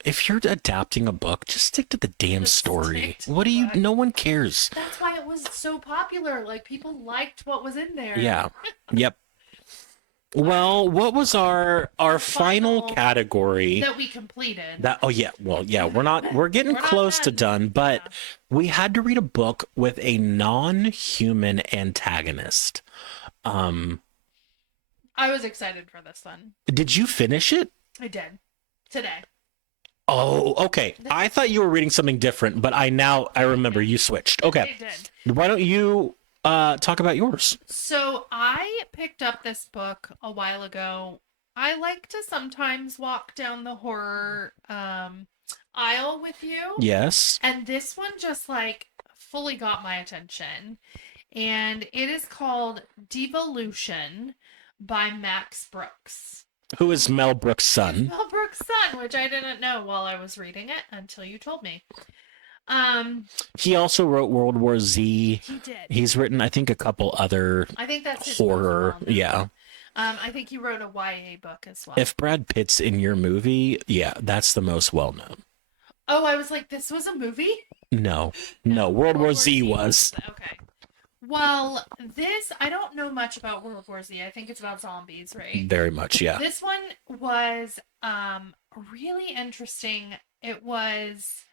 if you're adapting a book, just stick to the damn story. What do you, no one cares. That's why it was so popular. Like, people liked what was in there. Yeah. Yep. Well, what was our final category that we completed? We're getting close to done, but we had to read a book with a non-human antagonist. I was excited for this one. Did you finish it? I did. Today. Oh, okay. I thought you were reading something different, but I remember you switched. Okay. I did. Why don't you talk about yours? So I picked up this book a while ago. I like to sometimes walk down the horror aisle with you. Yes. And this one just like fully got my attention. And it is called Devolution by Max Brooks. Who is Mel Brooks' son? Mel Brooks' son, which I didn't know while I was reading it until you told me. He also wrote World War Z. He did. He's written, I think, a couple other horror. Yeah. I think he wrote a YA book as well. If Brad Pitt's in your movie, yeah, that's the most well known. Oh, I was like, this was a movie? No, World War Z was. Okay. Well, I don't know much about World War Z. I think it's about zombies, right? Very much, yeah. This one was really interesting. It was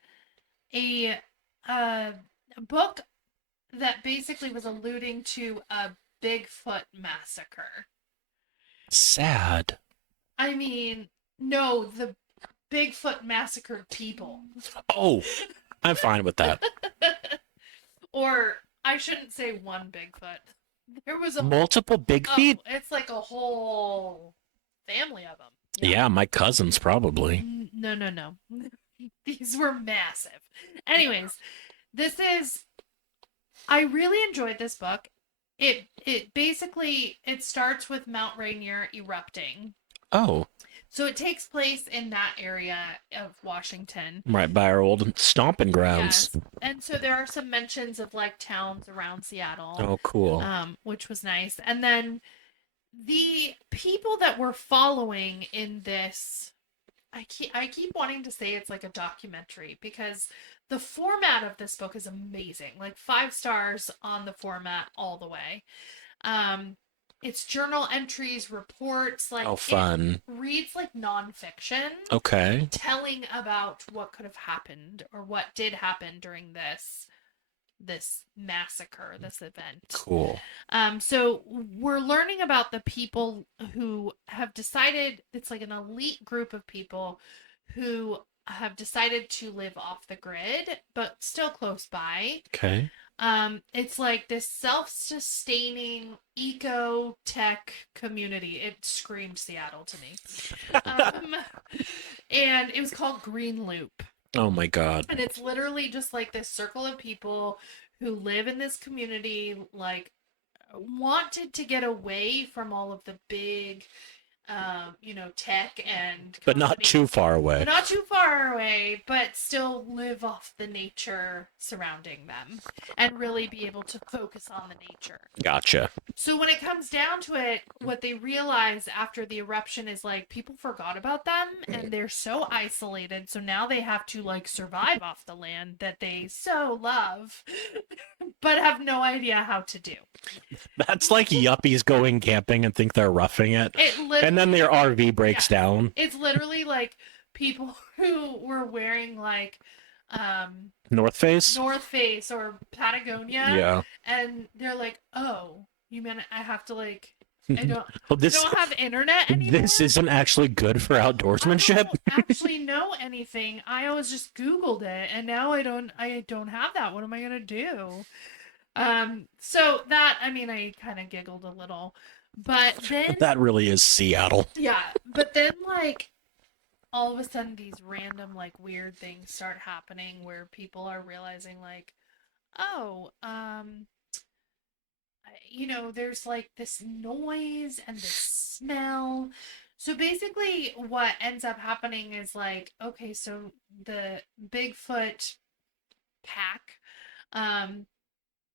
a book that basically was alluding to a Bigfoot massacre. Sad. I mean, no, the Bigfoot massacred people. Oh, I'm fine with that. Or I shouldn't say one Bigfoot. There was multiple Bigfeet. It's like a whole family of them. Yeah, my cousins probably. No. These were massive. Anyways, this is I really enjoyed this book. It basically it starts with Mount Rainier erupting. Oh, So it takes place in that area of Washington. right by our old stomping grounds. Yes. And so there are some mentions of like towns around Seattle, Oh, cool. which was nice. And then the people that we're following in this, I keep wanting to say it's like a documentary because the format of this book is amazing. Like 5 stars on the format all the way. Um, it's journal entries, reports, like Oh, it fun. reads like nonfiction, Okay, telling about what could have happened or what did happen during this massacre, this event. cool. So we're learning about the people who have decided it's like an elite group of people who have decided to live off the grid, but still close by. Okay. It's like this self-sustaining eco tech community. It screamed Seattle to me. Um, and it was called Green Loop. Oh my God. And it's literally just like this circle of people who live in this community, like wanted to get away from all of the big tech and But not too companies, far but away. not too far away, but still live off the nature surrounding them and really be able to focus on the nature. Gotcha. So when it comes down to it, what they realize after the eruption is like people forgot about them and they're so isolated. So now they have to like survive off the land that they so love, but have no idea how to do. That's like yuppies going camping and think they're roughing it. It And then literally, their RV yeah, breaks down. it's literally like people who were wearing like North Face? North Face or Patagonia, Yeah. and they're like, "Oh, you mean I have to like I don't Well, I this don't have internet anymore?" this isn't actually good for I outdoorsmanship. don't actually know anything. I always just Googled it, and now I don't have that. What am I gonna do? So that I mean, I kind of giggled a little, but then That really is Seattle. yeah, but then like all of a sudden these random like weird things start happening where people are realizing like, oh, there's like this noise and this smell. So basically, what ends up happening is like, okay, so the Bigfoot pack, um,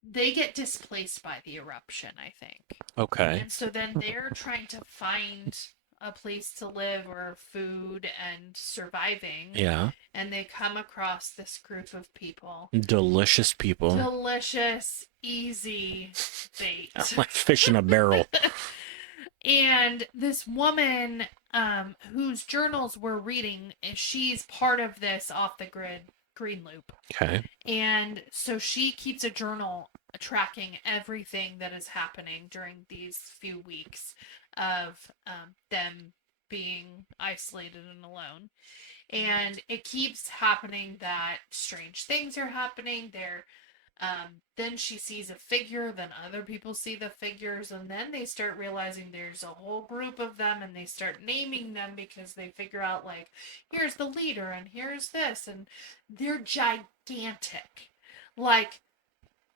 they get displaced by the eruption, I think. Okay. And so then they're trying to find a place to live or food and surviving. Yeah. And they come across this group of people. Delicious people. Delicious, easy bait. Like fish in a barrel. And this woman, whose journals we're reading, she's part of this off the grid green loop. Okay. And so she keeps a journal tracking everything that is happening during these few weeks of them being isolated and alone. And it keeps happening that strange things are happening. Then she sees a figure, then other people see the figures, and then they start realizing there's a whole group of them, and they start naming them because they figure out, like, here's the leader, and here's this, and they're gigantic. Like,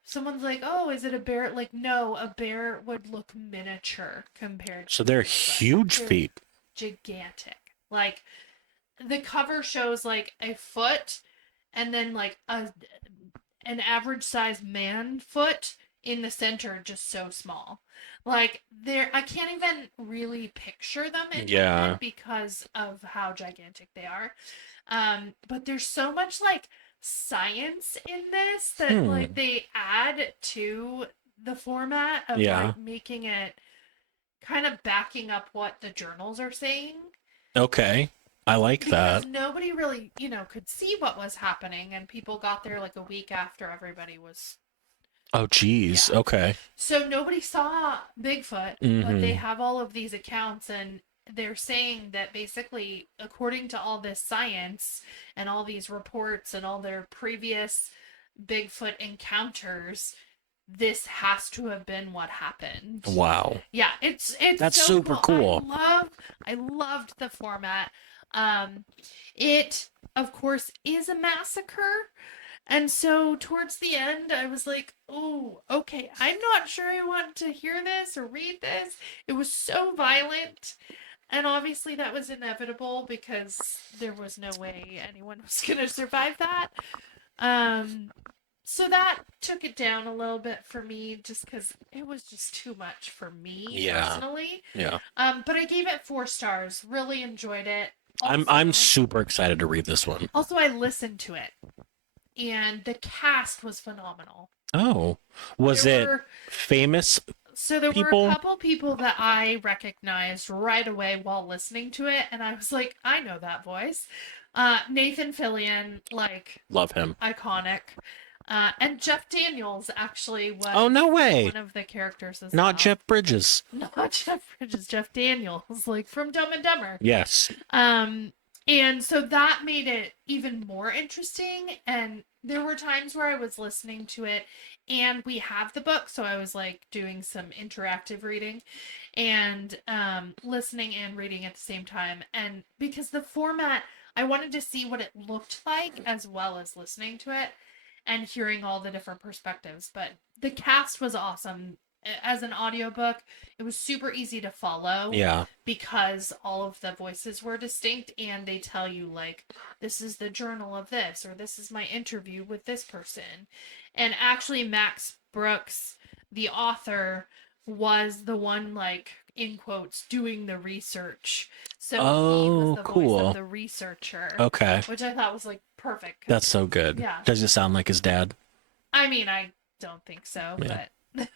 someone's like, oh, is it a bear? Like, no, a bear would look miniature compared So to they're Bigfoot. huge They're feet. gigantic. Like, the cover shows, like, a foot, and then, like, an average sized man foot in the center, just so small. Like I can't even really picture them in my Yeah. head because of how gigantic they are. But there's so much like science in this that like they add to the format of like making it kind of backing up what the journals are saying. Okay. I like Because that. nobody really, could see what was happening, and people got there like a week after everybody was. Oh, geez. Yeah. Okay. So nobody saw Bigfoot, but they have all of these accounts, and they're saying that basically, according to all this science and all these reports and all their previous Bigfoot encounters, this has to have been what happened. Wow. Yeah, it's That's so super cool. I loved the format. It of course is a massacre, And so towards the end, I was like, oh, okay, I'm not sure I want to hear this or read this. It was so violent. And obviously, that was inevitable because there was no way anyone was going to survive that. Um, so that took it down a little bit for me just because it was just too much for me Yeah. personally. Yeah. But I gave it 4 stars. Really enjoyed it. I'm super excited to read this one. Also, I listened to it, and the cast was phenomenal. Oh, was There it were famous so there were a people? couple people that I recognized right away while listening to it, and I was like, I know that voice. Nathan Fillion, like Love him. iconic. And Jeff Daniels actually was Oh, no way. one of the characters as Not well. Jeff Bridges. Not Jeff Bridges, Jeff Daniels, like from Dumb and Dumber. Yes. And so that made it even more interesting. And there were times where I was listening to it, and we have the book, so I was like doing some interactive reading and listening and reading at the same time. And because the format, I wanted to see what it looked like as well as listening to it and hearing all the different perspectives. But the cast was awesome. As an audiobook, it was super easy to follow. Yeah. Because all of the voices were distinct, and they tell you, like, this is the journal of this, or this is my interview with this person. And actually, Max Brooks, the author, was the one, like, in quotes, doing the research. So he was the cool. voice of the researcher. Okay. Which I thought was, like, perfect. That's so good. Yeah. Does it sound like his dad? I mean, I don't think so, Yeah. but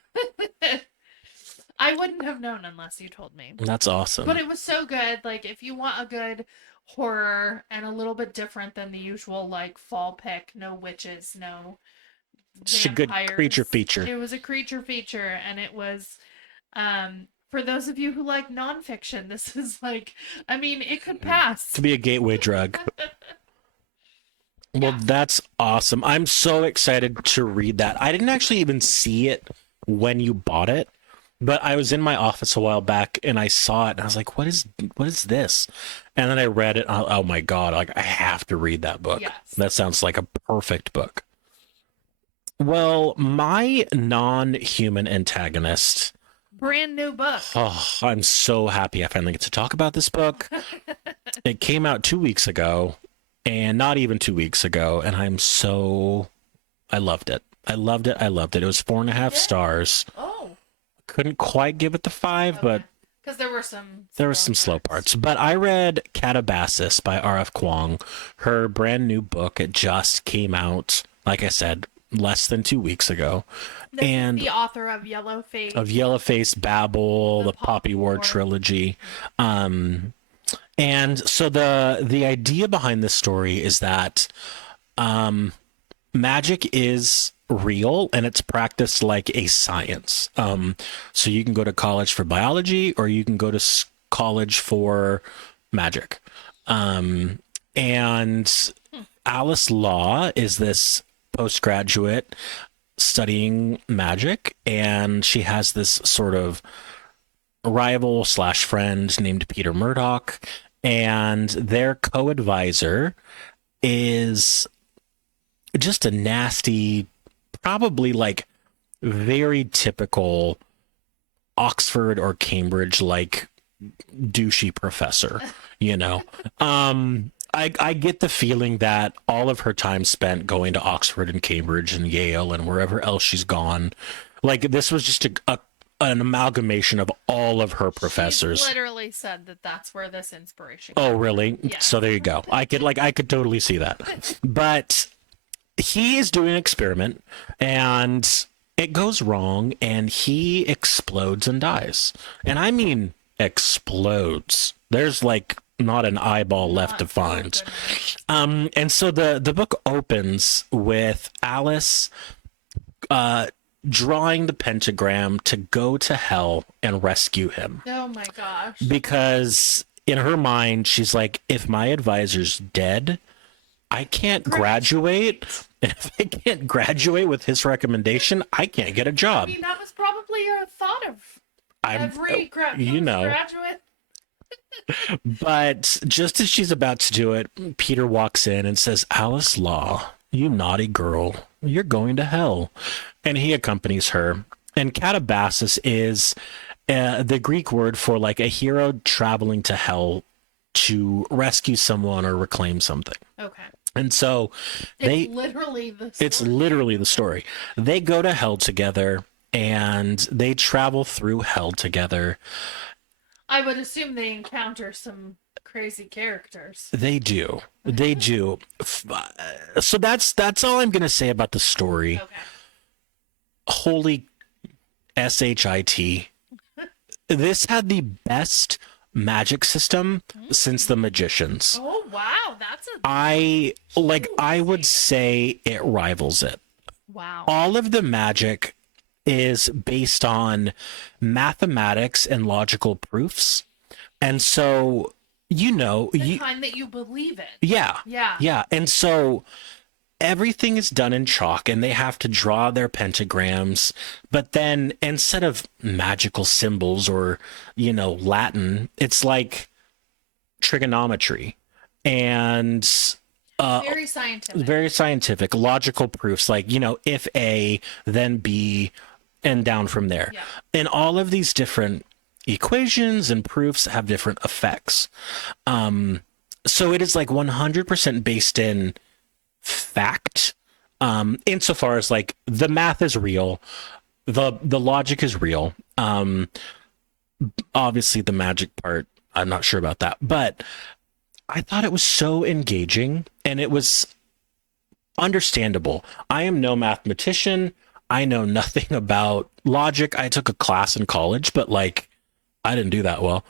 I wouldn't have known unless you told me. That's awesome. But it was so good. Like, if you want a good horror and a little bit different than the usual, like, fall pick, no witches, no It's a good vampires. creature feature. It was a creature feature, and it was, for those of you who like nonfiction, this is like, I mean, it could pass. To be a gateway drug. Well, Yeah. that's awesome. I'm so excited to read that. I didn't actually even see it when you bought it, but I was in my office a while back and I saw it and I was like, what is this? And then I read it. Oh my God, like I have to read that book. Yes. That sounds like a perfect book. Well, my non-human antagonist. Brand new book. Oh, I'm so happy I finally get to talk about this book. It came out 2 weeks ago. And not even 2 weeks ago, and I loved it. I loved it. It was 4.5 stars. Oh. Couldn't quite give it the 5, Okay. but because there were some slow parts. But I read Katabasis by R.F. Kuang, her brand new book. It just came out, like I said, less than 2 weeks ago. This and is the author of Yellowface. Yellowface, Babel, the Poppy War trilogy. And so the idea behind this story is that magic is real and it's practiced like a science. So you can go to college for biology or you can go to college for magic. And Alice Law is this postgraduate studying magic, and she has this sort of rival slash friend named Peter Murdoch, and their co-advisor is just a nasty, probably like very typical Oxford or Cambridge like douchey professor, you know. I get the feeling that all of her time spent going to Oxford and Cambridge and Yale and wherever else she's gone, like this was just an amalgamation of all of her professors. She's literally said that that's where this inspiration Oh, really? Yeah. So there you go. I could totally see that. But he is doing an experiment and it goes wrong and he explodes and dies. And I mean explodes. There's like not an eyeball left to find. And so the book opens with Alice drawing the pentagram to go to hell and rescue him. Oh my gosh. Because in her mind, she's like, if my advisor's dead, I can't graduate. And if I can't graduate with his recommendation, I can't get a job. I mean, that was probably a thought of every graduate. But just as she's about to do it, Peter walks in and says, Alice Law, you naughty girl, you're going to hell. And he accompanies her. And Katabasis is the Greek word for like a hero traveling to hell to rescue someone or reclaim something. Okay. And so they It's literally the story. they go to hell together and they travel through hell together. I would assume they encounter some crazy characters. They do. They do. So that's all I'm going to say about the story. Okay. Holy shit. This had the best magic system since the Magicians. Oh wow, that's a I would say it rivals it. wow. All of the magic is based on mathematics and logical proofs. And so, The kind that you believe in. yeah. Yeah. Yeah. And so everything is done in chalk and they have to draw their pentagrams, but then instead of magical symbols or, Latin, it's like trigonometry and Very very scientific logical proofs, like, if A, then B, and down from there. Yeah. And all of these different equations and proofs have different effects. So it is like 100% based in fact, insofar as like the math is real, the logic is real. Obviously the magic part, I'm not sure about that, but I thought it was so engaging and it was understandable. I am no mathematician. I know nothing about logic. I took a class in college, but like I didn't do that well.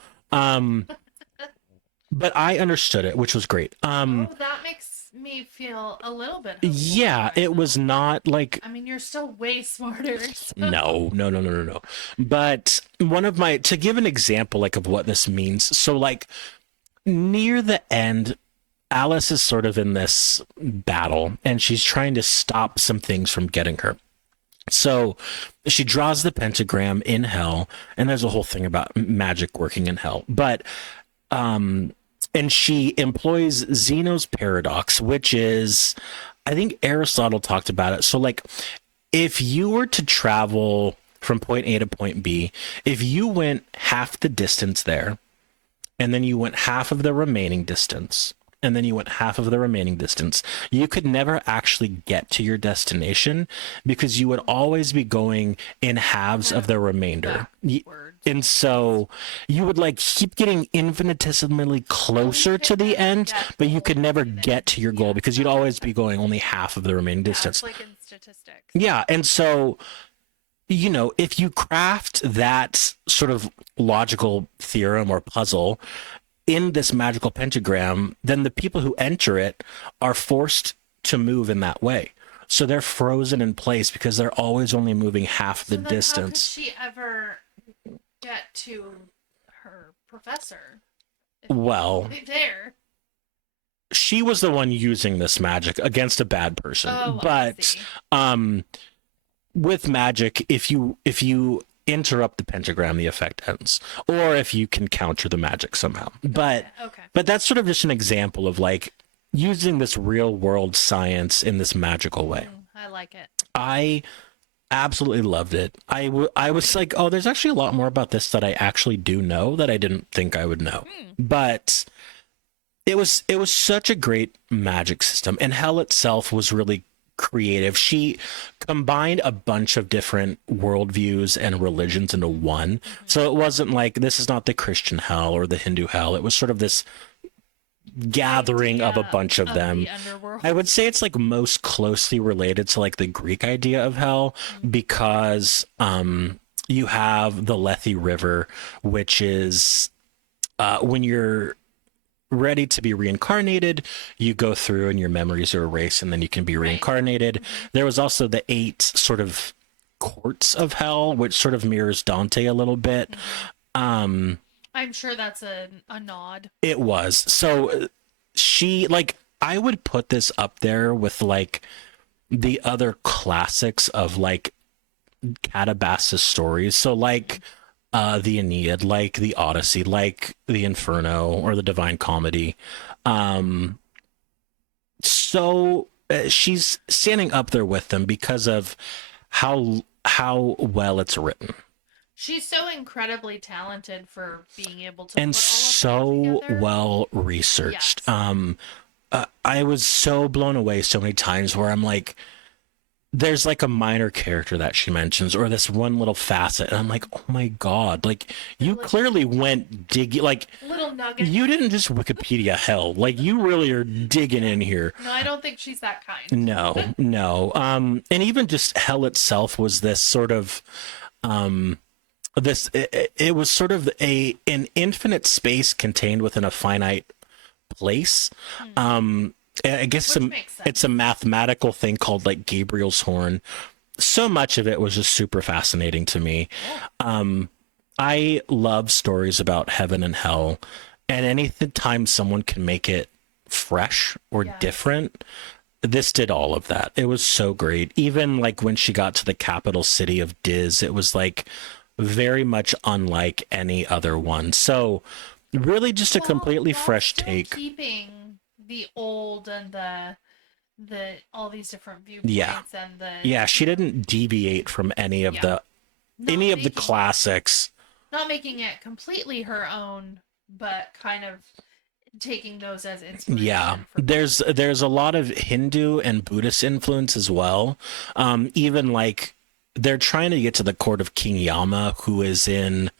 But I understood it, which was great. That makes me feel a little bit hopeful. Yeah, it was not like I mean, you're still way smarter. So. no. But to give an example like of what this means. So like near the end, Alice is sort of in this battle and she's trying to stop some things from getting her. So she draws the pentagram in hell, and there's a whole thing about magic working in hell. But and she employs Zeno's paradox, which is, I think Aristotle talked about it. So like if you were to travel from point A to point B, if you went half the distance there, and then you went half of the remaining distance, and then you went half of the remaining distance, you could never actually get to your destination because you would always be going in halves of the remainder. And so you would like keep getting infinitesimally closer to the end, but you could never get to your goal because you'd always be going only half of the remaining distance. It's like in statistics. Yeah. And so, if you craft that sort of logical theorem or puzzle in this magical pentagram, then the people who enter it are forced to move in that way. So they're frozen in place because they're always only moving half the distance. How could she ever get to her professor? Well, There. She was the one using this magic against a bad person. Oh, but with magic, if you interrupt the pentagram, the effect ends, or if you can counter the magic somehow. But that's sort of just an example of like using this real world science in this magical way. I like it. I absolutely loved it. I was like, oh, there's actually a lot more about this that I actually do know that I didn't think I would know. But it was such a great magic system, and hell itself was really creative. She combined a bunch of different worldviews and religions into one. So it wasn't like, this is not the Christian hell or the Hindu hell. It was sort of this gathering of a bunch of them. I would say it's like most closely related to like the Greek idea of hell, because you have the Lethe River, which is when you're ready to be reincarnated, you go through and your memories are erased and then you can be reincarnated. There was also the 8 sort of courts of hell, which sort of mirrors Dante a little bit. I'm sure that's a nod. It was. So she, like, I would put this up there with like the other classics of like Katabasis stories. So like the Aeneid, like the Odyssey, like the Inferno or the Divine Comedy. So she's standing up there with them because of how well it's written. She's so incredibly talented for being able to And put all of so that together. well researched. Yes. I was so blown away so many times where I'm like, there's like a minor character that she mentions or this one little facet, and I'm like, oh my god, like you clearly went digging, like Little nuggets. you didn't just Wikipedia hell, like you really are digging in here. No, I don't think she's that kind. No. And even just hell itself was this sort of it was sort of an infinite space contained within a finite place. I guess it's a mathematical thing called like Gabriel's horn. So much of it was just super fascinating to me. I love stories about heaven and hell, and any time someone can make it fresh or different, this did all of that. It was so great. Even like when she got to the capital city of Diz, it was like very much unlike any other one. So really just a completely fresh take. Keeping the old and the all these different viewpoints and the she didn't deviate from any of the classics. Not making it completely her own, but kind of taking those as inspiration. Yeah, there's a lot of Hindu and Buddhist influence as well. Even like they're trying to get to the court of King Yama, who is in,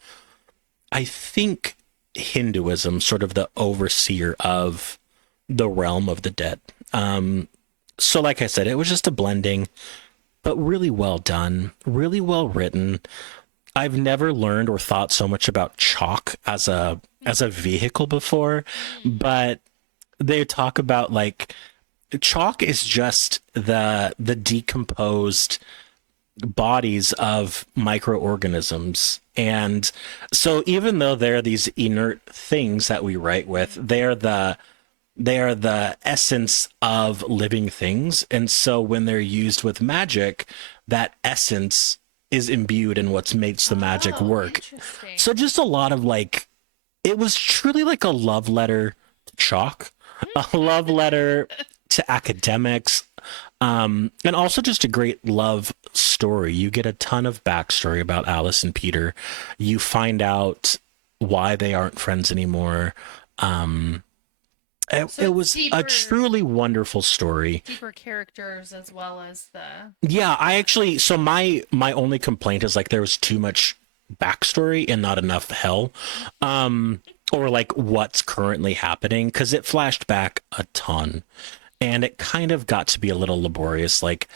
I think, Hinduism, sort of the overseer of the realm of the dead. So like I said, it was just a blending, but really well done, really well written. I've never learned or thought so much about chalk as a vehicle before, but they talk about like chalk is just the decomposed bodies of microorganisms. And so even though they're these inert things that we write with, they are the essence of living things. And so when they're used with magic, that essence is imbued in what makes the magic work. So just a lot of like, it was truly like a love letter to chalk, a love letter to academics, and also just a great love story. You get a ton of backstory about Alice and Peter. You find out why they aren't friends anymore. It was a truly wonderful story. Deeper characters as well as the... Yeah, I actually... So my only complaint is like there was too much backstory and not enough hell. Or like what's currently happening, because it flashed back a ton. And it kind of got to be a little laborious. Like,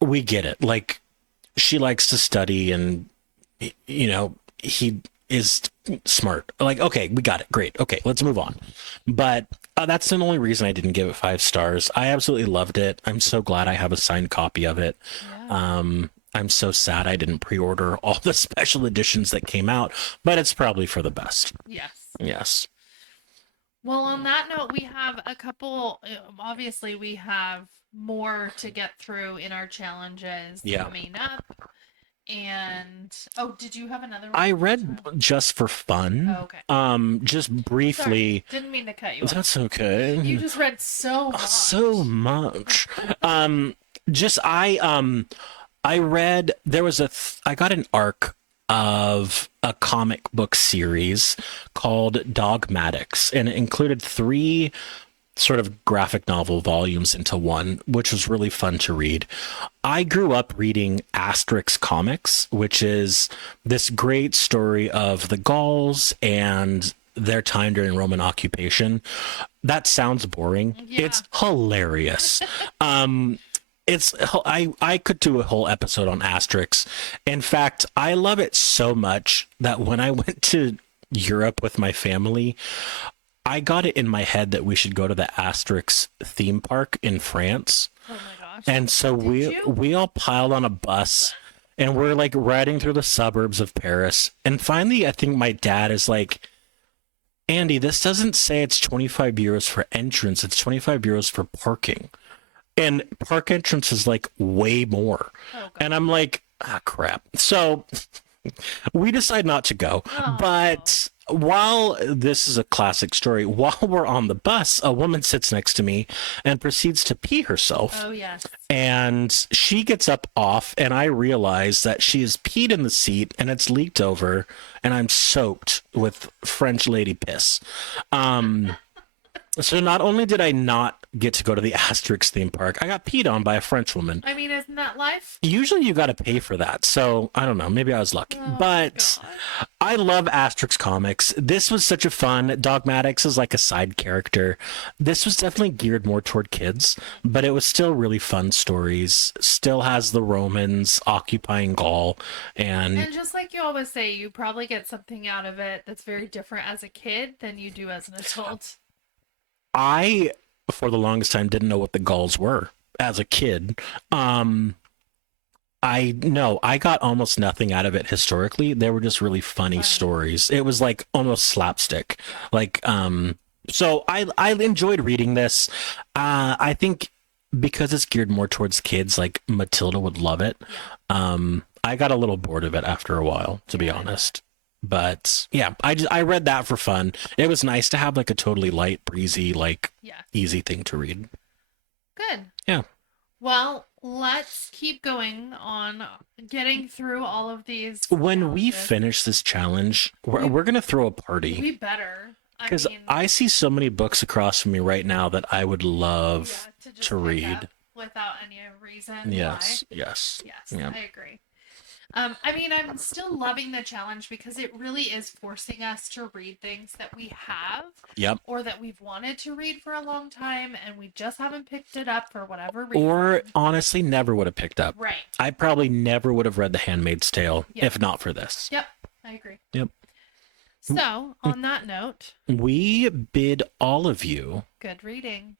we get it. Like, she likes to study and, you know, he is smart. Like, okay, we got it. Great. Okay, let's move on. But that's the only reason I didn't give it 5 stars. I absolutely loved it. I'm so glad I have a signed copy of it. Yeah. I'm so sad I didn't pre-order all the special editions that came out, but it's probably for the best. Yes. Well, on that note, we have a couple, obviously we have more to get through in our challenges coming up. And, did you have another one? I read just for fun. Oh, okay. Just briefly. Sorry, didn't mean to cut you off. That's okay. You just read so much. So much. I read, there was I got an arc of a comic book series called Dogmatix, and it included 3 sort of graphic novel volumes into one, which was really fun to read. I grew up reading Asterix comics, which is this great story of the Gauls and their time during Roman occupation. That sounds boring. Yeah. It's hilarious. I could do a whole episode on Asterix. In fact, I love it so much that when I went to Europe with my family, I got it in my head that we should go to the Asterix theme park in France. Oh my gosh. And so we all piled on a bus and we're like riding through the suburbs of Paris. And finally, I think my dad is like, Andy, this doesn't say it's 25 euros for entrance. It's 25 euros for parking. And park entrance is like way more. Okay. And I'm like, crap. So we decide not to go. Oh. But While this is a classic story, while we're on the bus, a woman sits next to me and proceeds to pee herself. Oh, yes. And she gets up off, and I realize that she has peed in the seat and it's leaked over, and I'm soaked with French lady piss. So not only did I not get to go to the Asterix theme park, I got peed on by a French woman. I mean, isn't that life? Usually you got to pay for that. So I don't know. Maybe I was lucky. Oh, But God. I love Asterix comics. This was such a fun. Dogmatix is like a side character. This was definitely geared more toward kids, but it was still really fun stories. Still has the Romans occupying Gaul. And just like you always say, you probably get something out of it that's very different as a kid than you do as an adult. I, for the longest time, didn't know what the Gauls were as a kid. I know I got almost nothing out of it historically. They were just really funny stories. It was like almost slapstick. Like, so I enjoyed reading this. I think because it's geared more towards kids, like Matilda would love it. I got a little bored of it after a while, to be honest. But yeah, I read that for fun. It was nice to have like a totally light, breezy, like Yeah. easy thing to read. Good. Yeah. Well, let's keep going on getting through all of these. When we challenges. finish this challenge, we're gonna throw a party. We better. I Because mean, I see so many books across from me right now that I would love to just to pick read. up without any reason Yes, why. yes. Yes, Yeah. I agree. I mean, I'm still loving the challenge because it really is forcing us to read things that we have Yep. or that we've wanted to read for a long time and we just haven't picked it up for whatever reason. Or honestly, never would have picked up. Right. I probably never would have read The Handmaid's Tale Yep. if not for this. Yep, I agree. Yep. So, on that note, We bid all of you good reading.